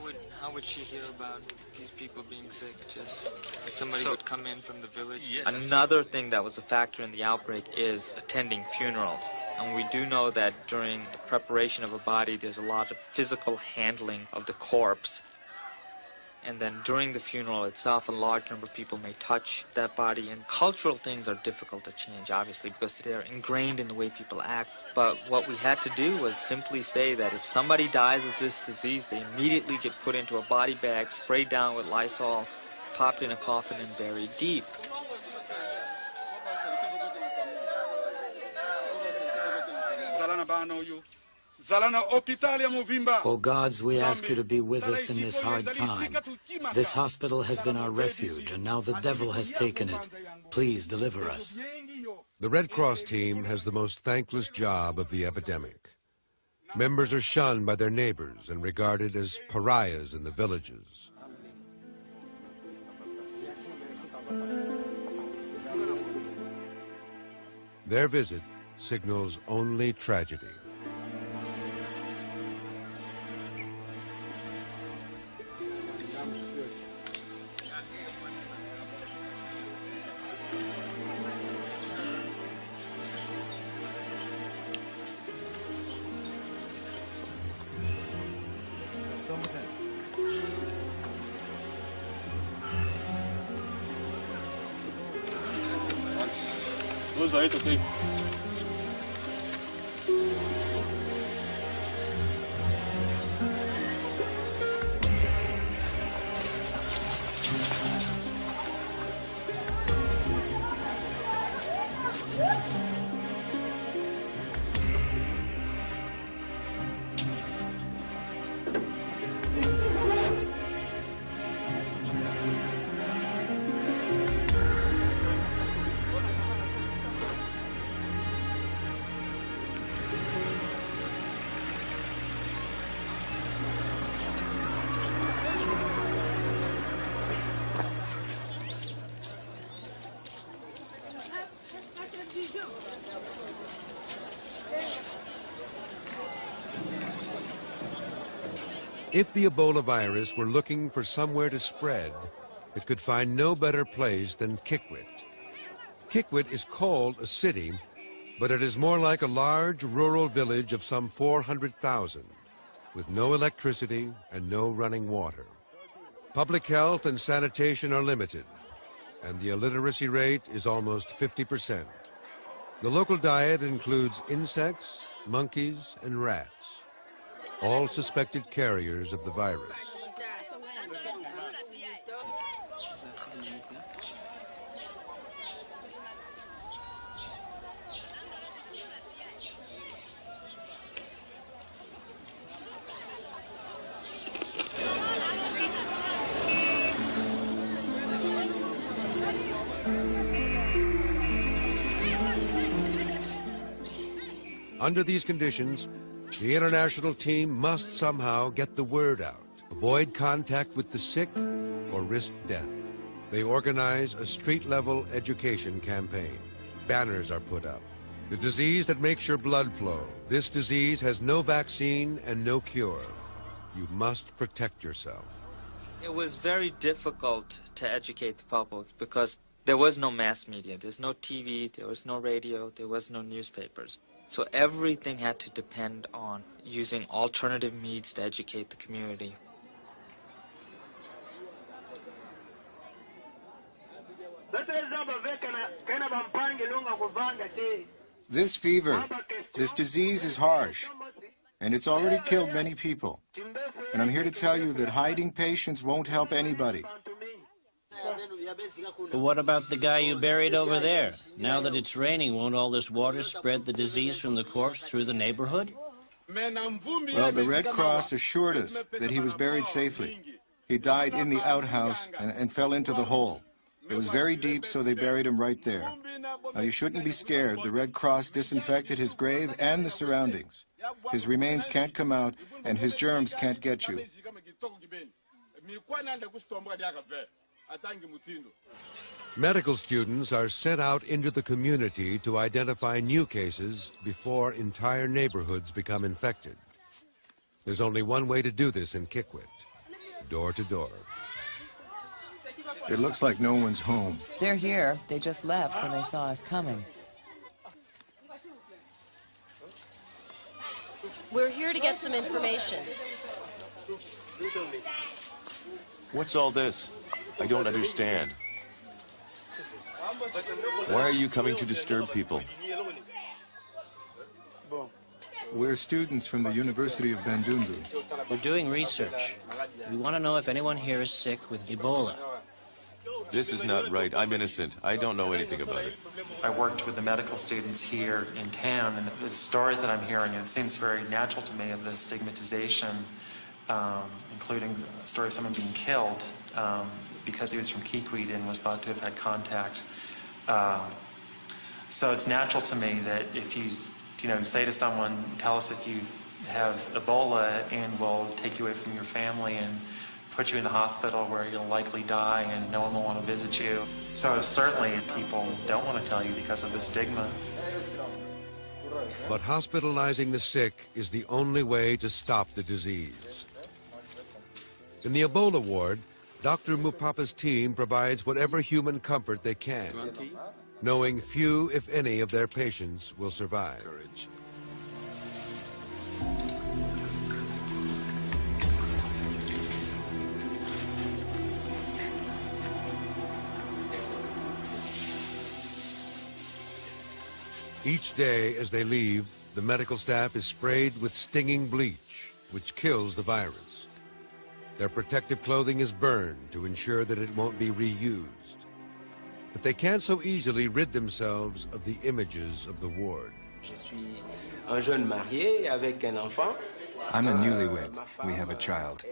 would she hear about these people being sick? Just somebody would come in from the village? Yes. Another thing that was a factor in the outbreak is attending funerals. And we do know that during the preparation of a body, there's a lot of physical handling of the corpse. And then during the funeral itself, a large number of people may touch that body. And cultural things are difficult to change, obviously, because they're ingrained in the way people act. But what we had to do was simply say that if somebody dies of this disease, they immediately get put into a body bag, sprayed down with Lysol, popped in a coffin, and buried deep. O gods, we ask you to be with us in this hard time. This hospital has been our refuge, and now the devil has taken it. Please deliver us. The Red Cross team has the most thankless job of the epidemic. Members are shunned by their neighbors and regarded as pariahs in the villages. Their visit signals only tragedy. If the Ebola virus were looking for somewhere to spread, it could find no better place than Kikwit. Kikwit is called a city, but it is more like a large rural village of some 400,000, with no electricity and no running water. Public health and sanitation are limited, and the illiteracy rate is almost 50%. The local diet includes insects, monkeys, and rats, all suspected carriers of the virus. Under these conditions, the international team must somehow get the word out, avoid contact with the sick, or risk death. They organize a street-level education campaign. Banners are put up. The disease that makes your blood flow. This disease has no vaccine and no cure. You must protect yourself. It was very difficult to educate the public because there was no mass media. There's no TV, there was no radio, there was no newspapers. So everything had to depend on using alternative means to educate the community. This fever, this disease is harsh, and it's already killed many people. And I'm here to tell you that hiding patients won't help anybody. But what about the guy you buried over there? Now that it's raining, won't all this water spread the disease from the corpse through the neighborhood? Well, the Red Cross assured us that he was buried safely. He died in the outhouse and fell into the hole. It was very deep, so they buried him right there. Now, you shouldn't be scared. The Red Cross disinfected his grave and the surroundings. His remains can't come out, and his germs can't get you. Medical students are sent out into the community to identify new cases before entire neighborhoods become infected. There's only one way to do this in Kikwit, door to door. It looks like no one's home. They're here. They just left when they saw us coming. We're here to get some information. What's all this? I don't understand. Why are you coming to disturb people? We're students from the University of Bandundu. We're doing research. We want to know if anyone here is sick with Ebola. This is not right. I'm innocent. I don't know anything about it. I worked with the medical students here in town, and the stories that I'm hearing, it seems very natural to me of the stigmatization, including the story of someone being killed because he was from Kikwit and was thought to have had contact. So it's natural to me that if you say to someone, tell us if you have Ebola, and we'll take you away from your family and put you in the hospital where you'll likely die and no one will want to visit you. So certainly people don't want to tell you because of the stigma. But hospitalizing the sick is the only way to stop the disease. In the Ebola ward, Dr. Mupapa's team provides whatever human comfort they can, knowing few, if any, of their patients will survive. Each day as they leave, the medical staff is sprayed with stinging bleach, which kills the virus. Their protective clothing is burned to ensure that it won't be reused. But they can't so easily rid themselves of the images of the ward. I'm a newlywed. We have a child.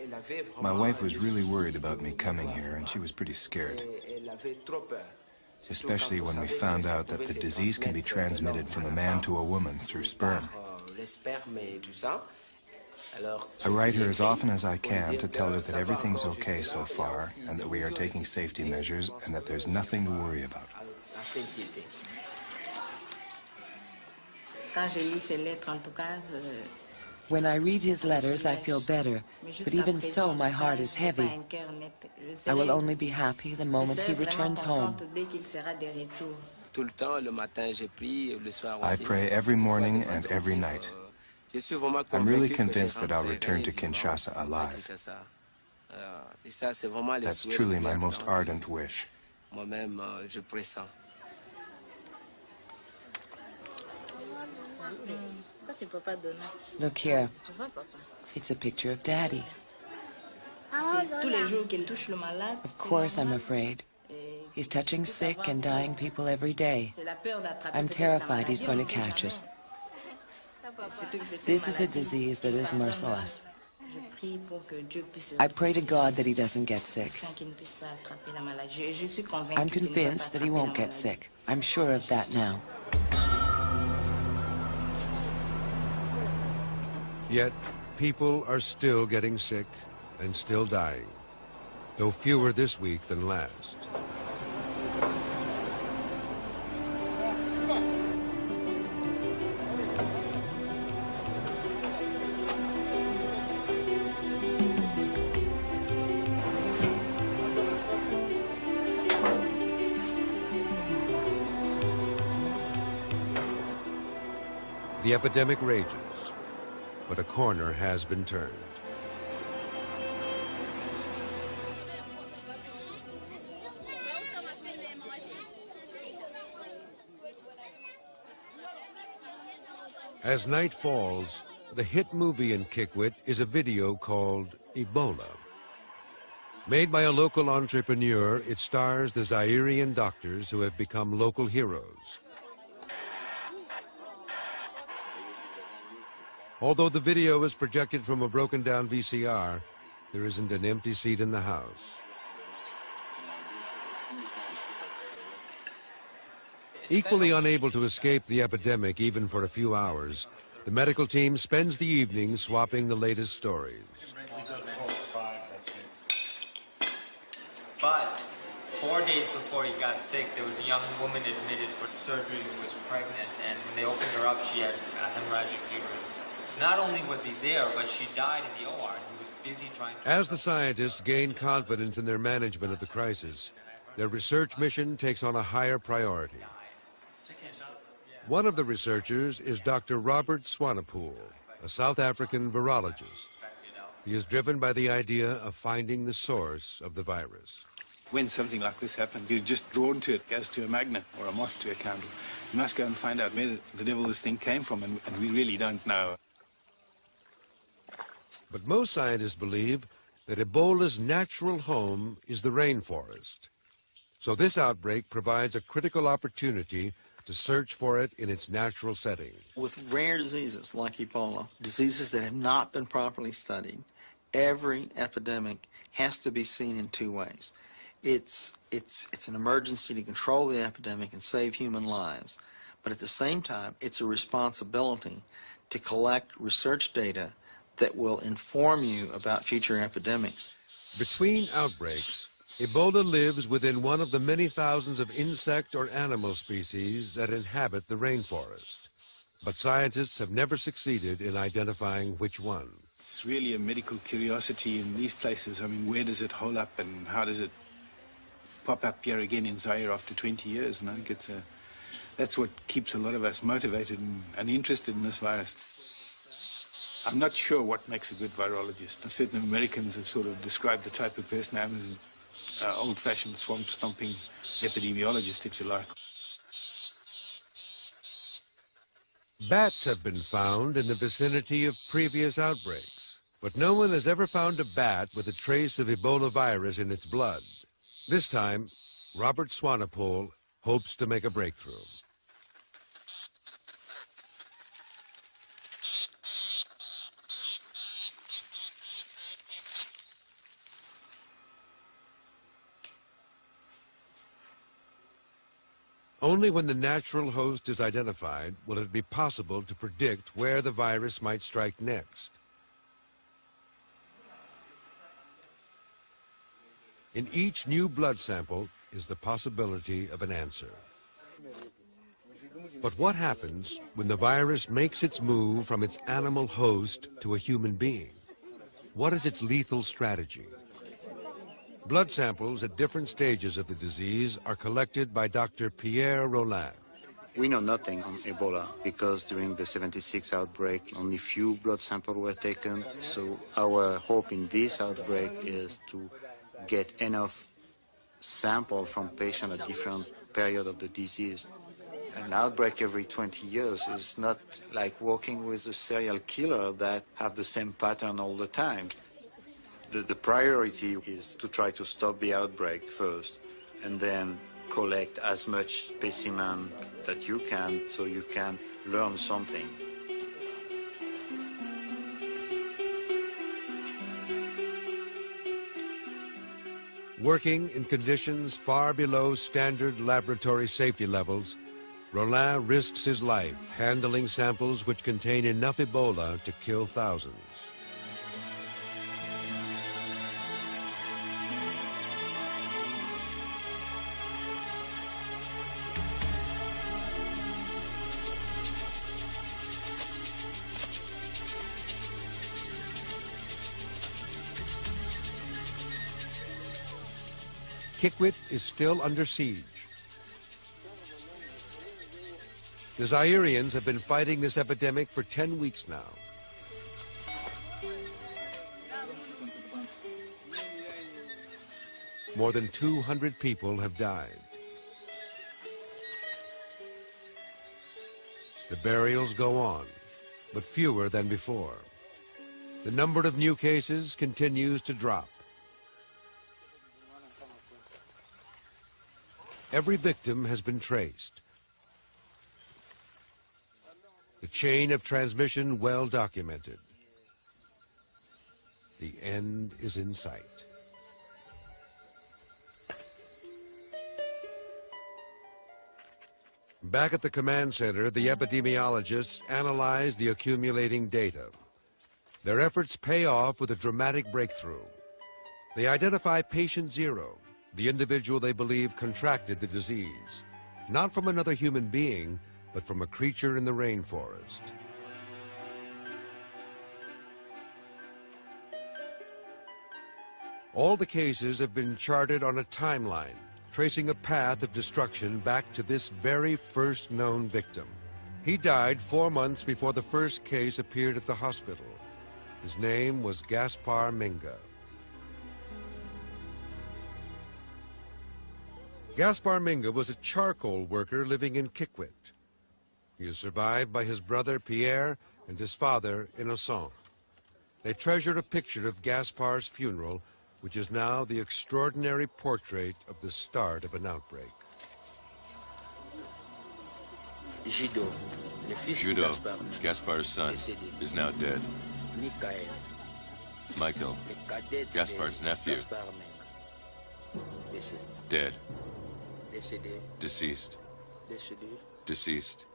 My wife was really worried about me coming here, and she was pretty scared. Especially when we found out that the disease can be transmitted from a man to a woman through sperm. I write her as often as I can to tell her that everything's okay so far, and that we are taking safety measures, and that there's nothing to worry about. When I read his letters, I feel better, but even so, my heart is heavy. I will only be happy the moment he returns home. I pray every morning and every night. I'm really convinced that I'll return to Kinshasa alive. That's truly my most ardent wish. Look here. It's a picture of Daddy. Of course I'm afraid. He's touching sick and dying people every day. I'm terrified he's going to catch it. This is a disease that is merciless. I pray to God that he doesn't get sick. I'm convinced that he won't get sick. I'm sure of that now. Yet, people are still getting sick and still dying, though fewer this week than last. epidemic rages, but a corner has been turned. As night falls, the hit movie in Kikwit is a video called Ebola. Made by a local entrepreneur, it stars the Zairian doctors who have become local heroes. Although the video is projected from a broken-down VCR, there isn't an empty seat in the house. Equally unable to escape the epidemic even for a few hours, the medical team spends the evening swapping the latest stories. But 4 days before he got sick, there was a young woman admitted for surgery who was pregnant, and when they opened her up, she had a hemorrhagic uterus. Not only was he there, but she died in the OR. He was busy trying to... As the scientists gain confidence in their management of the crisis, their research mission takes on a higher priority. One of the researchers is Dr. Robert Swanepoel, a South African virologist. He is driven by the idea of finding the source of the virus. When something like this happens, you're just drawn to it as to a magnet or a moth to a candle. You must go and find out where the devil this thing came from, and we really don't know. But most scientists believe that Ebola's natural home is the rainforest. So this outbreak provides a critical opportunity to search for it in its natural setting. With rare diseases like Ebola, diseases that have not been properly studied, every epidemic has to be seen in two ways. It's an emergency to control the epidemic and save human lives, but at the same time, it's a responsibility to collect research data that will inform you about future epidemics. Between outbreaks, Ebola lives within one of the many thousands of insect or animal species that inhabit the rainforest. But scientists have never succeeded in identifying which one. It's really a medical curiosity in these places. I mean, where does it hole up and how does it pop up here again in Zaire after 20 years? And I think that's what keeps a lot of us motivated and interested in this virus. I'm not sure what makes a good virologist. Certain Americans have sort of described the type of person I am as an old-fashioned swamp-stomping epidemiologist, if you like. Bats have been found in the vicinity of previous outbreaks, but no one has ever found a bat with a trace of Ebola virus in its blood. This time, Robert Swanepoel hopes to make a breakthrough. Only when the natural host is identified will it be possible to predict where the virus might strike next. In each new blood sample is the possibility of an answer. But what happens when the virus makes its move from its animal host to a human being? What is its lethal strategy? Blood samples at different stages of the disease are collected by Dr. Pierre Rollin. We know nothing on Ebola because during the 76 outbreak, only few blood samples were taken. So our hope in this outbreak is to get enough sample from patients at different periods of the disease. An outbreak every 20 years is not like working with a serial killer that have the same pattern all the time. The priority is to try to stop the outbreak first and then collect as much specimen that you can so you can learn something. Working in conditions far below standard laboratory safety levels, Rollin risks his life handling samples which contain enough Ebola to kill thousands. Kikwit is still under siege. The Zairians have been fighting this epidemic for 10 weeks now. More than 200 people have died. The burials go on, but fewer than before. The number of new cases continues to drop. Every victim has been traced. The chain of transmission well documented. The end is in sight. Back at the command center, the epidemiologists analyze the accumulating data. Their efforts pay off with a dramatic breakthrough. They identify patient zero, the individual they believe contracted the disease, not from another human being, but from a creature in the rainforest. All the cases have been charted on a timeline, tracing a path of destruction back to this very first known victim. He died 4 months before the first case appeared at the hospital. His name was Gaspar Minga. Gaspar Minga was a charcoal worker living in Kikwit. He is survived by his brother Pierre and his father Innocent. They treasured a picture of Gaspar's funeral, which is now the extraordinary portrait of the start of an outbreak. Judo, Gaspar's son, is now dead. Michael, Gaspar's nephew, dead. Deceased. Deceased.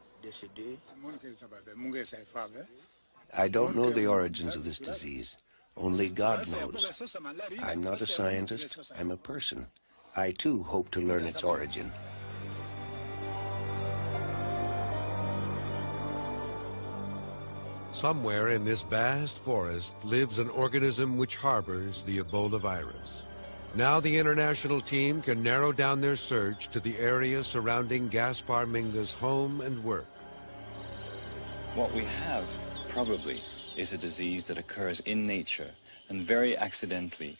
I don't know the origins of this disease. Only God knows. I'm not a scientist, I'm a person. I too hope to learn its origin. Somewhere in this vast forest lives an organism which harbors the Ebola virus. Now the international team can narrow down their search to the area surrounding Gaspar Minga's home and work. What we have, probably, is a disease that occurs in nature and very accidentally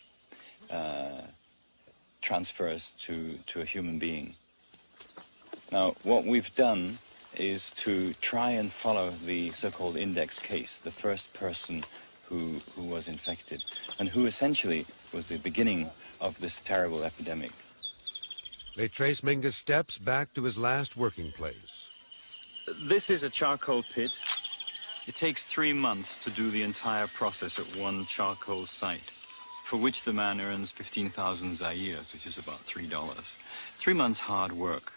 transfers to a human being. Now, what we've done is to try and follow the so-called index case, the first person who was infected, and who essentially was the beginning of this terrible epidemic. They trace Minga's steps back to his last working place. This is a charcoal pit. It takes 3 months to do the entire process at one charcoal site, for which the man earns 15,000 zairs, which is about $3. 3 months hard work.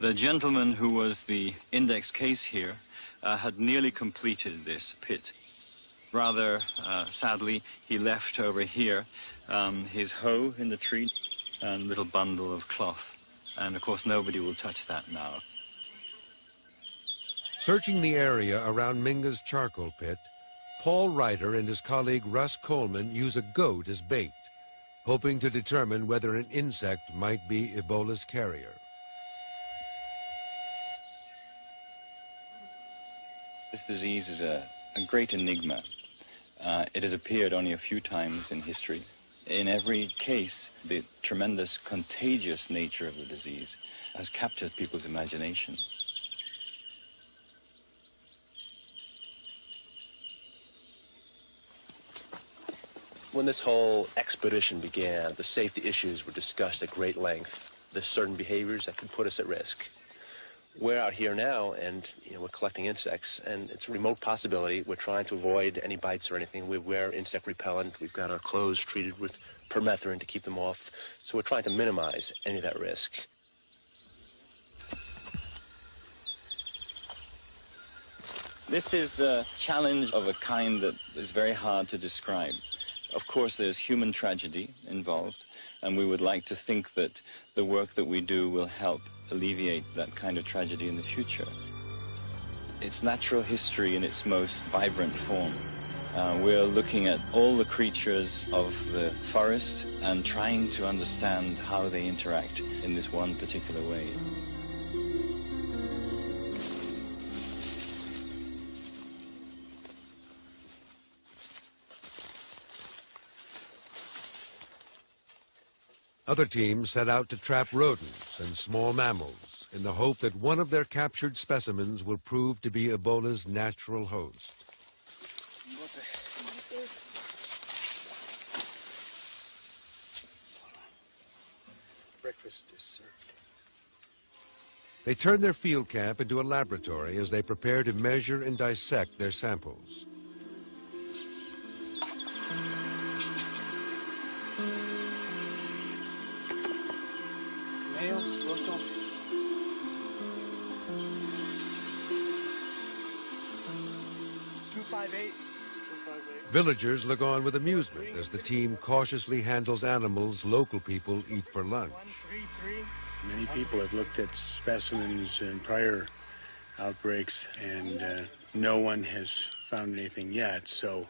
The gentleman who was the index case here had nearly completed this pit. Rather sadly, he left over here his hoe in the tree and a little bundle of cloth. And of course, nobody will touch that now. Searching the area around Minga's charcoal pit, Paul Reiter and his colleague Russ Coleman use a goat as bait, hoping to determine whether an insect might be Ebola's carrier. This disease is a great enigma. It has appeared only a few times in history. In every case, the tremendous contagious nature of the disease has captured people's imagination. When this whole expedition began, the safety issues were discussed at great length. There's certain behaviors that could put us at risk. We're out here now, and we're collecting insects, and it's a remote possibility. We're trying to avoid any bites or anything. We wear insect repellent. We've got our clothes treated with permethrin to keep them off. So we're trying to minimize any of that risk. This is a challenge of a kind that is very hard to describe. Of course, there's human tragedy involved, and we would like to think that the work that we do will help alleviate that kind of tragedy in the future. It's natural history in its most vibrant form. We're looking at all the creatures of the forest and trying to understand how they interact in this one particular way. Other teams set out to trap rodents and small mammals in the hope that one of their captured specimens will prove to be Ebola's natural host. Breakfast is served. They turn their field camp into a laboratory as they prepare to measure and dissect their samples. Males, welcome. Villagers look on with amusement as the team cautiously handles animals local people eat for lunch. Many people have looked at specimens in prior outbreaks, and no one has found anything yet. So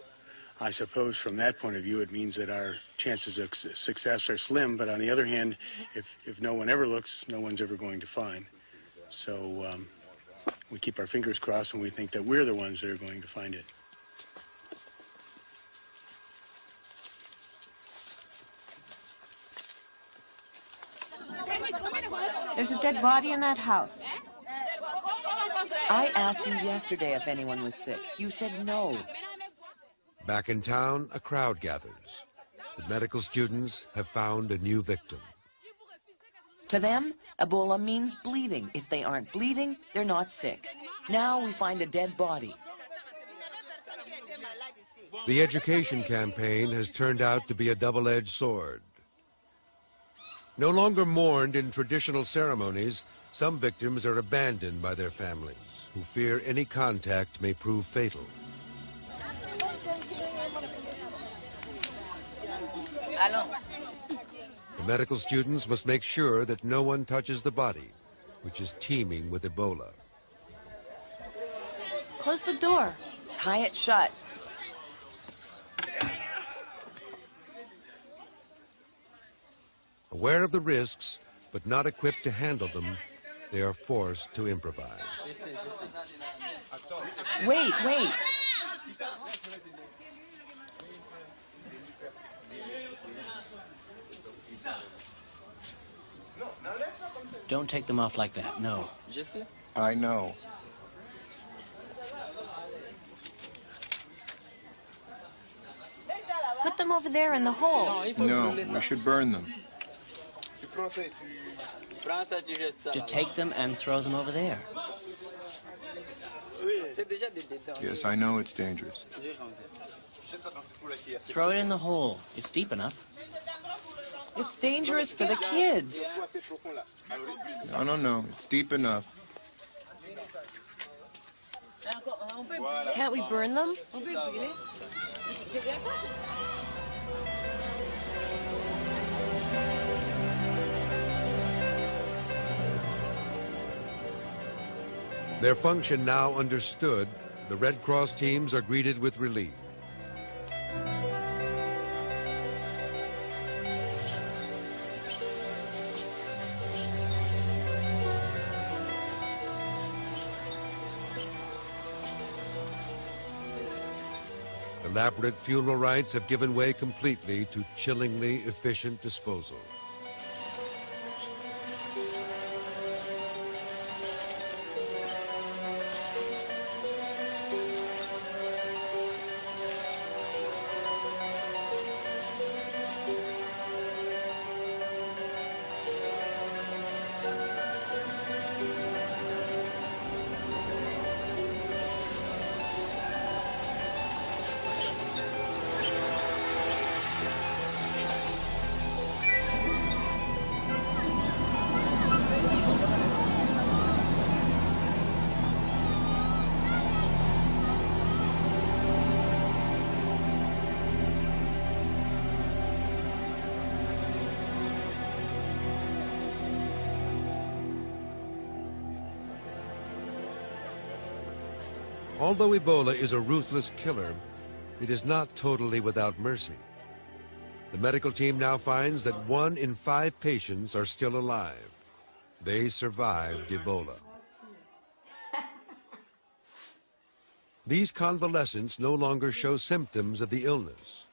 I suppose from that point of view, it means that our chances of success are slim. But on the other hand, if no one ever looks, no one's ever going to find. So we keep our fingers crossed, and we think that we're the ones that are going to find it. There's a dead body in that house. I asked you yesterday if anyone was sick. You said no. Back in town, a crowd gathers. The medical students have found a new victim. To them, Ebola means bleeding. If they aren't bleeding, they're not sick. Now we find a dead body. The education campaign has turned out to be a double-edged sword. No longer mourned in traditional ceremonies, some victims are abandoned by their families, who fear any contact may prove fatal. The medical students must make sure that no one touches the body, which is teeming with Ebola. Close the door. Tie it shut. Aware of the risks, but not equipped to handle them, they are forced to improvise. Wait, wait. Don't take them off like that, no. I know. Put them over there in the hole. No, we should burn them. Just take them and throw them over there. Yes, I know it's dangerous. Throw it in the hole. It's deep enough. It's dangerous for the kids. No, it's deep enough. Can't we burn them? Their function now understood, the Red Cross teams are greeted with relief. Elaborate funeral rites have given way completely to chillingly efficient disposal. Although Ebola is a ruthless killer, it is not totally without mercy. The medical team now finds that 1 in 5 patients are still alive. They survived Ebola. These convalescents no longer show symptoms of the illness.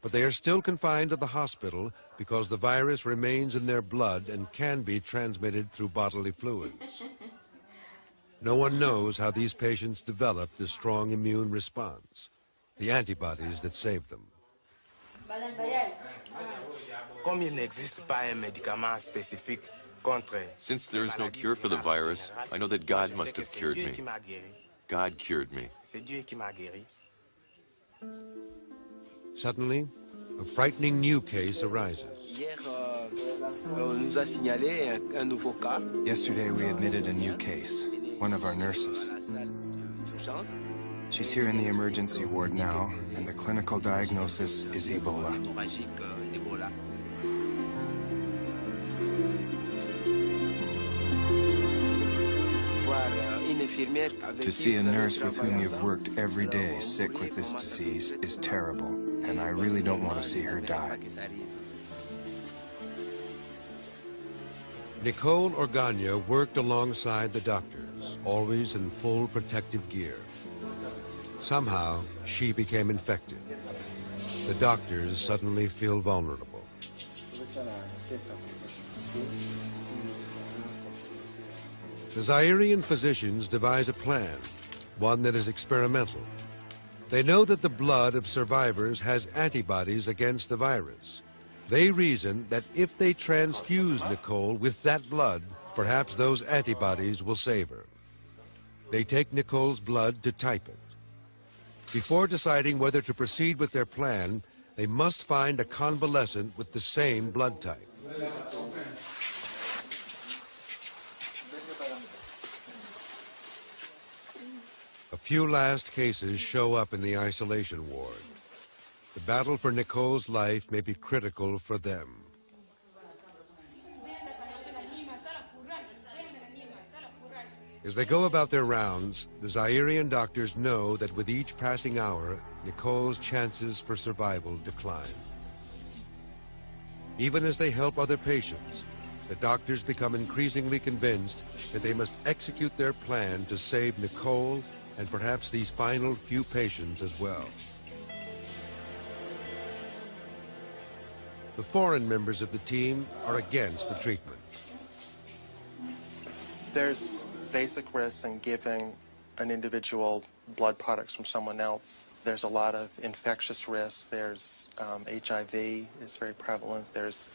but they are still confined to the hospital because the virus remains in their blood and can be transmitted through bodily fluids. No one knows how these patients develop this strong immune response, the antibodies that save them. Since there is no cure for the virus, I know that God must have cured me. God cured me. Suddenly, a frightening new case arises. Yesterday we admitted a new case, one of our nurses. She's here in the emergency ward now, and the clinical diagnosis is Ebola. To see a nurse with whom you've worked every day sick with this disease is terrible, and I really don't want to see her die. Nicole Organa worked alongside the doctors, always in full protective gear. Somehow, she became infected. The doctors suddenly feel vulnerable. The Zairian physicians devise a plan, one that is experimental. They know that the blood of survivors has antibodies against the virus. They reason that if they transfuse Nicole with that blood, perhaps those antibodies will save her. They take Nicole's blood to type it. Before deciding whether to proceed with their plan, they must find a convalescent with the same blood type. A few last cases show up in the isolation ward. The battle for Nicole's life may be critical for them. As they go about their rounds, the Zairian doctors know that with each passing hour, Nicole's chances for survival decline. Even as they help other patients, the doctors become increasingly convinced that they must execute their plan to save Nicole and perhaps these final few patients as well. The foreign members of the team are against the treatment. There's basic risks in giving an individual blood products from someone else. There's a lot of infectious risks. There's HIV is very prevalent. There's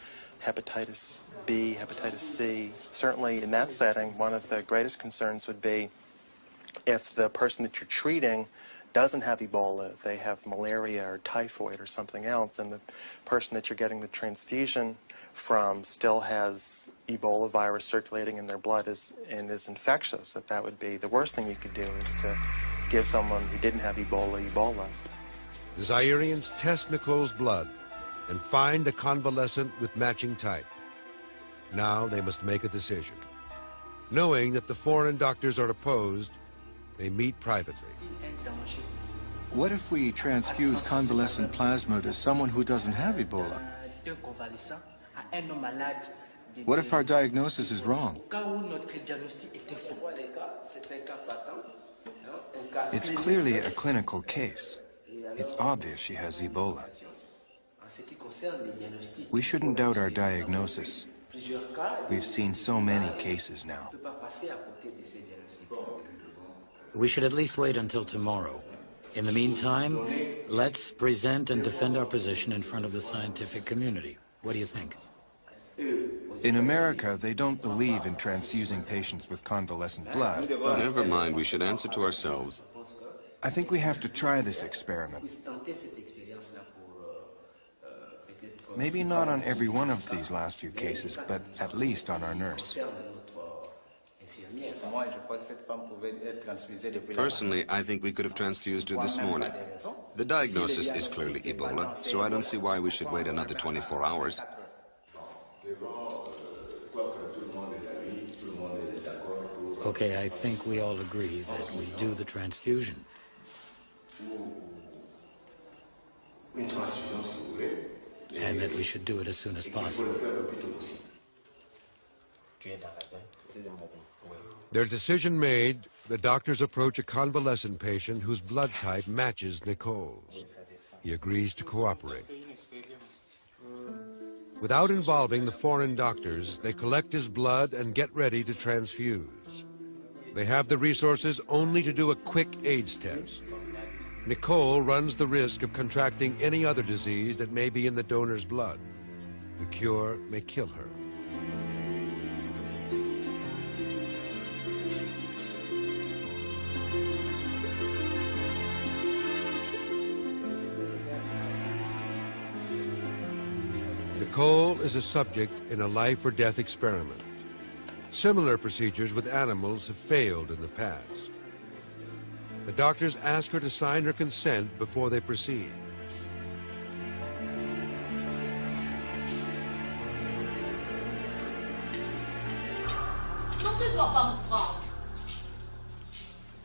hepatitis B, hepatitis C. Certainly in that setting, one of the greatest concerns would be if the person that you're treating doesn't have Ebola, they have malaria or typhoid or something else, and the person that you're getting the transfusion from still has Ebola virus circulating in their blood and is infectious, that would be the worst thing you could do, is to give someone who didn't have Ebola. The Zairians test Nicole's blood and find a convalescent with matching type. Now they must make a decision. Knowing that the foreign doctors are opposed, they meet privately. What if we transfuse convalescent plasma to someone who doesn't have Ebola? What if our diagnosis is wrong? It's clearly a clinical case. It's obvious she has Ebola. We shouldn't doubt our diagnosis. We've seen so many cases now. We should at least wait until tomorrow. In the meantime, let's present and defend our position in front of the scientific community. What do you think? In America, they don't believe in transfusing patients with convalescent blood. Never mind, we should answer to ourselves. I think we have to try this experiment. Maybe not on every one of these last few cases, but at least on our nurse. Personally, I think we could have transfused her this morning. The diagnosis is clearly Ebola, so I don't see why we should wait another 24 hours. Okay, I think we all agree that we do the transfusion. And that we should do it as soon as possible. Their decision made, the doctors approach a convalescent patient whose blood type matches Nicole's. He agrees to cooperate. Without involving the foreign doctors, they collect his blood and get ready to transfuse. They have the resources only to do a quick AIDS test. Nicole runs the risk of contracting any other disease that may be in the donor's blood. The cure may kill her. Nicole is a subject in a life or death experiment. Similar procedures with animals have failed in the past. The doctors ask her to sign her consent before they proceed. Non, tu ne dois pas me prendre.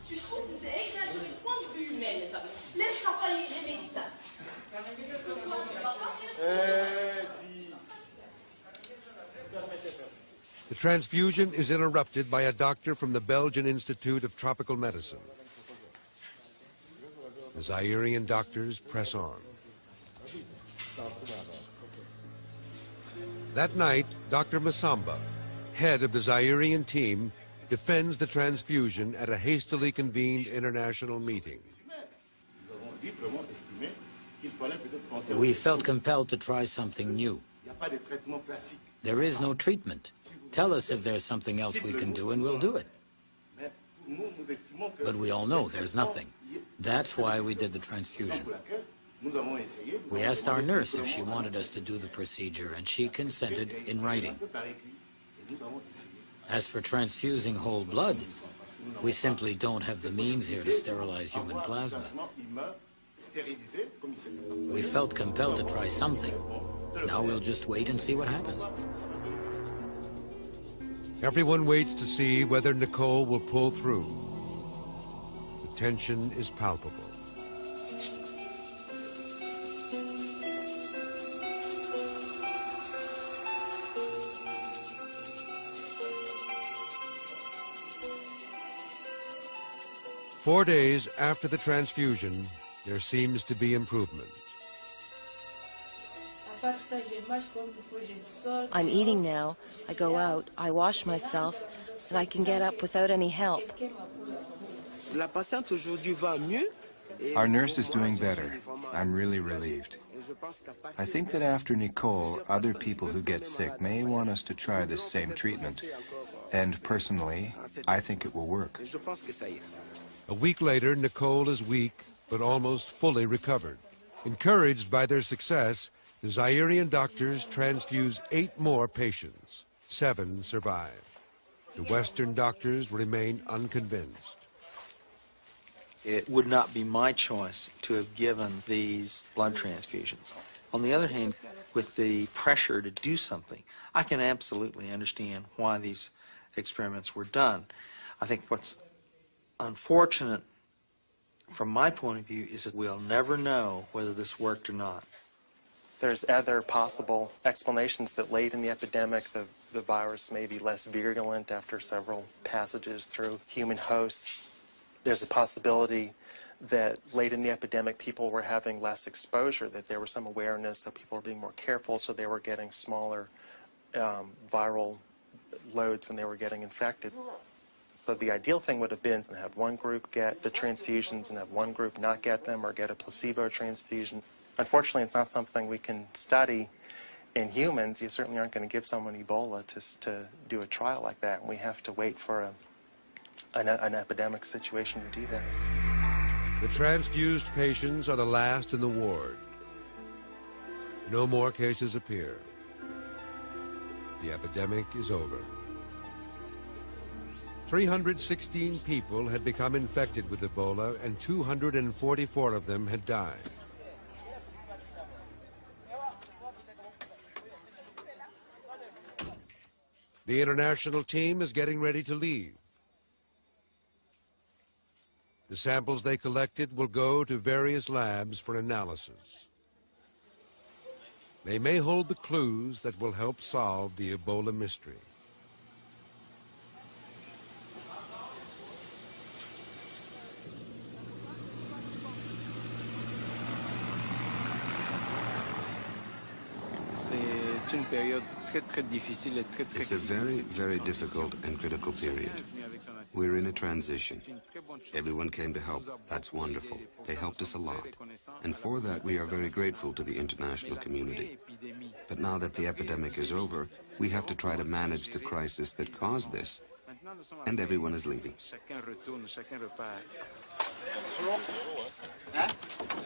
Je trouve que c'est exagéré du point de vue humain, ça. Laisse travailler les médecins. The transfusion is interrupted by a doctor from the Belgian Institute of Tropical Medicine. The Zairian doctors press on. That night, Dr. Masamba, head of the Zairian team, defends the transfusion at a hastily convened international meeting. We felt compelled to try something new. There is no treatment. Tell us if there's something else we can do and we'll do it. But we all know there's nothing. That's why we did the transfusion. We asked our nurse if she wanted us to do the procedure, and she consented in writing. As for transfusing whole blood, we simply don't have the means here to sterilize human plasma. We felt compelled to try something. Now we'll just wait and see what happens. Everyone waits to see whether Nicole will pull through. The tension is palpable. Four days after the transfusion, there seems to be improvement. I'm eating now. I go out, I wash myself, and I can get up without any help. Our nurse is doing better. I'm really relieved. I think that after Nicole, other people who get sick may want us to try this same treatment. And personally, I think it will work. A week later, Nicole is weak, but almost fully recovered. Encouraged by their success, the Zairian doctors transfuse 8 more patients. 7 survive. The Western doctors remain unconvinced. It would not be my choice to have given these blood transfusions. On the other hand, with the pressure to do something, I can absolutely understand why these experiments were done. I think what's unfortunate from my point of view is that we'll never know whether this worked or not. There's other possible explanations that late in the epidemic, the virus may be less virulent after several passages through human hosts. There's a possibility that late in the epidemic, people were having less exposure, that there was some awareness, so people were being more careful, so they were getting smaller viral loads when they were getting infected. So the ideal thing would have been to have one group get the transfusions and have one group not get them or get a placebo transfusion. Unfortunately, it's not something we can study in humans. You certainly aren't going to give someone Ebola to do a trial like that, and we have to wait for an epidemic situation to do that. The transfused patients are the last in the ward. No more cases appear. The epidemic is over. 316 people had become infected with Ebola, and 244 of them had died. The international team is getting ready to leave. The samples they collected will go to various labs for analysis. They may hold the clues that will help solve the Ebola mystery. It's a very, very difficult and critical period. We're in a transition. Everyone came to help. That's wonderful. They helped us a lot. And for that, we are very grateful to the international community. But now that the epidemic is over, we have to try to manage the crisis that caused this. And everyone is leaving.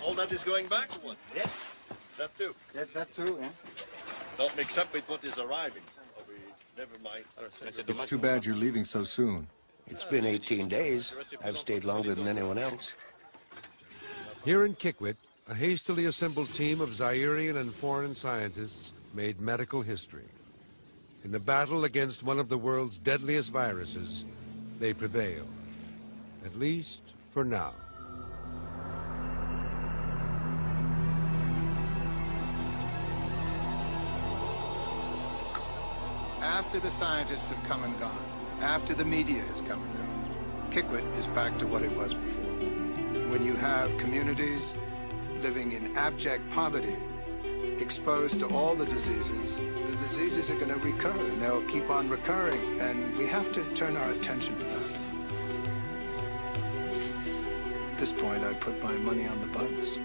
All that is going back or what? Yes. That too? Yes, that too, yeah. Not mixed up with what is arriving. Never mind. It's too bad you're leaving so soon. It's been 18 days. I've stayed longer than anyone else. Here in Kikwit, a hastily assembled team of Zairian and foreign scientists made medical history. In the battle against one of the world's deadliest viruses, they prevailed. At least for now. After the scientists have come and gone, after the media has come and gone, Kikwit is back to what it was before. When you have communities living in abject poverty, exposed to all the diseases are going to recur, and they'll keep on recurring, and we have to turn our attention to that. At this point, I put my money on the bugs.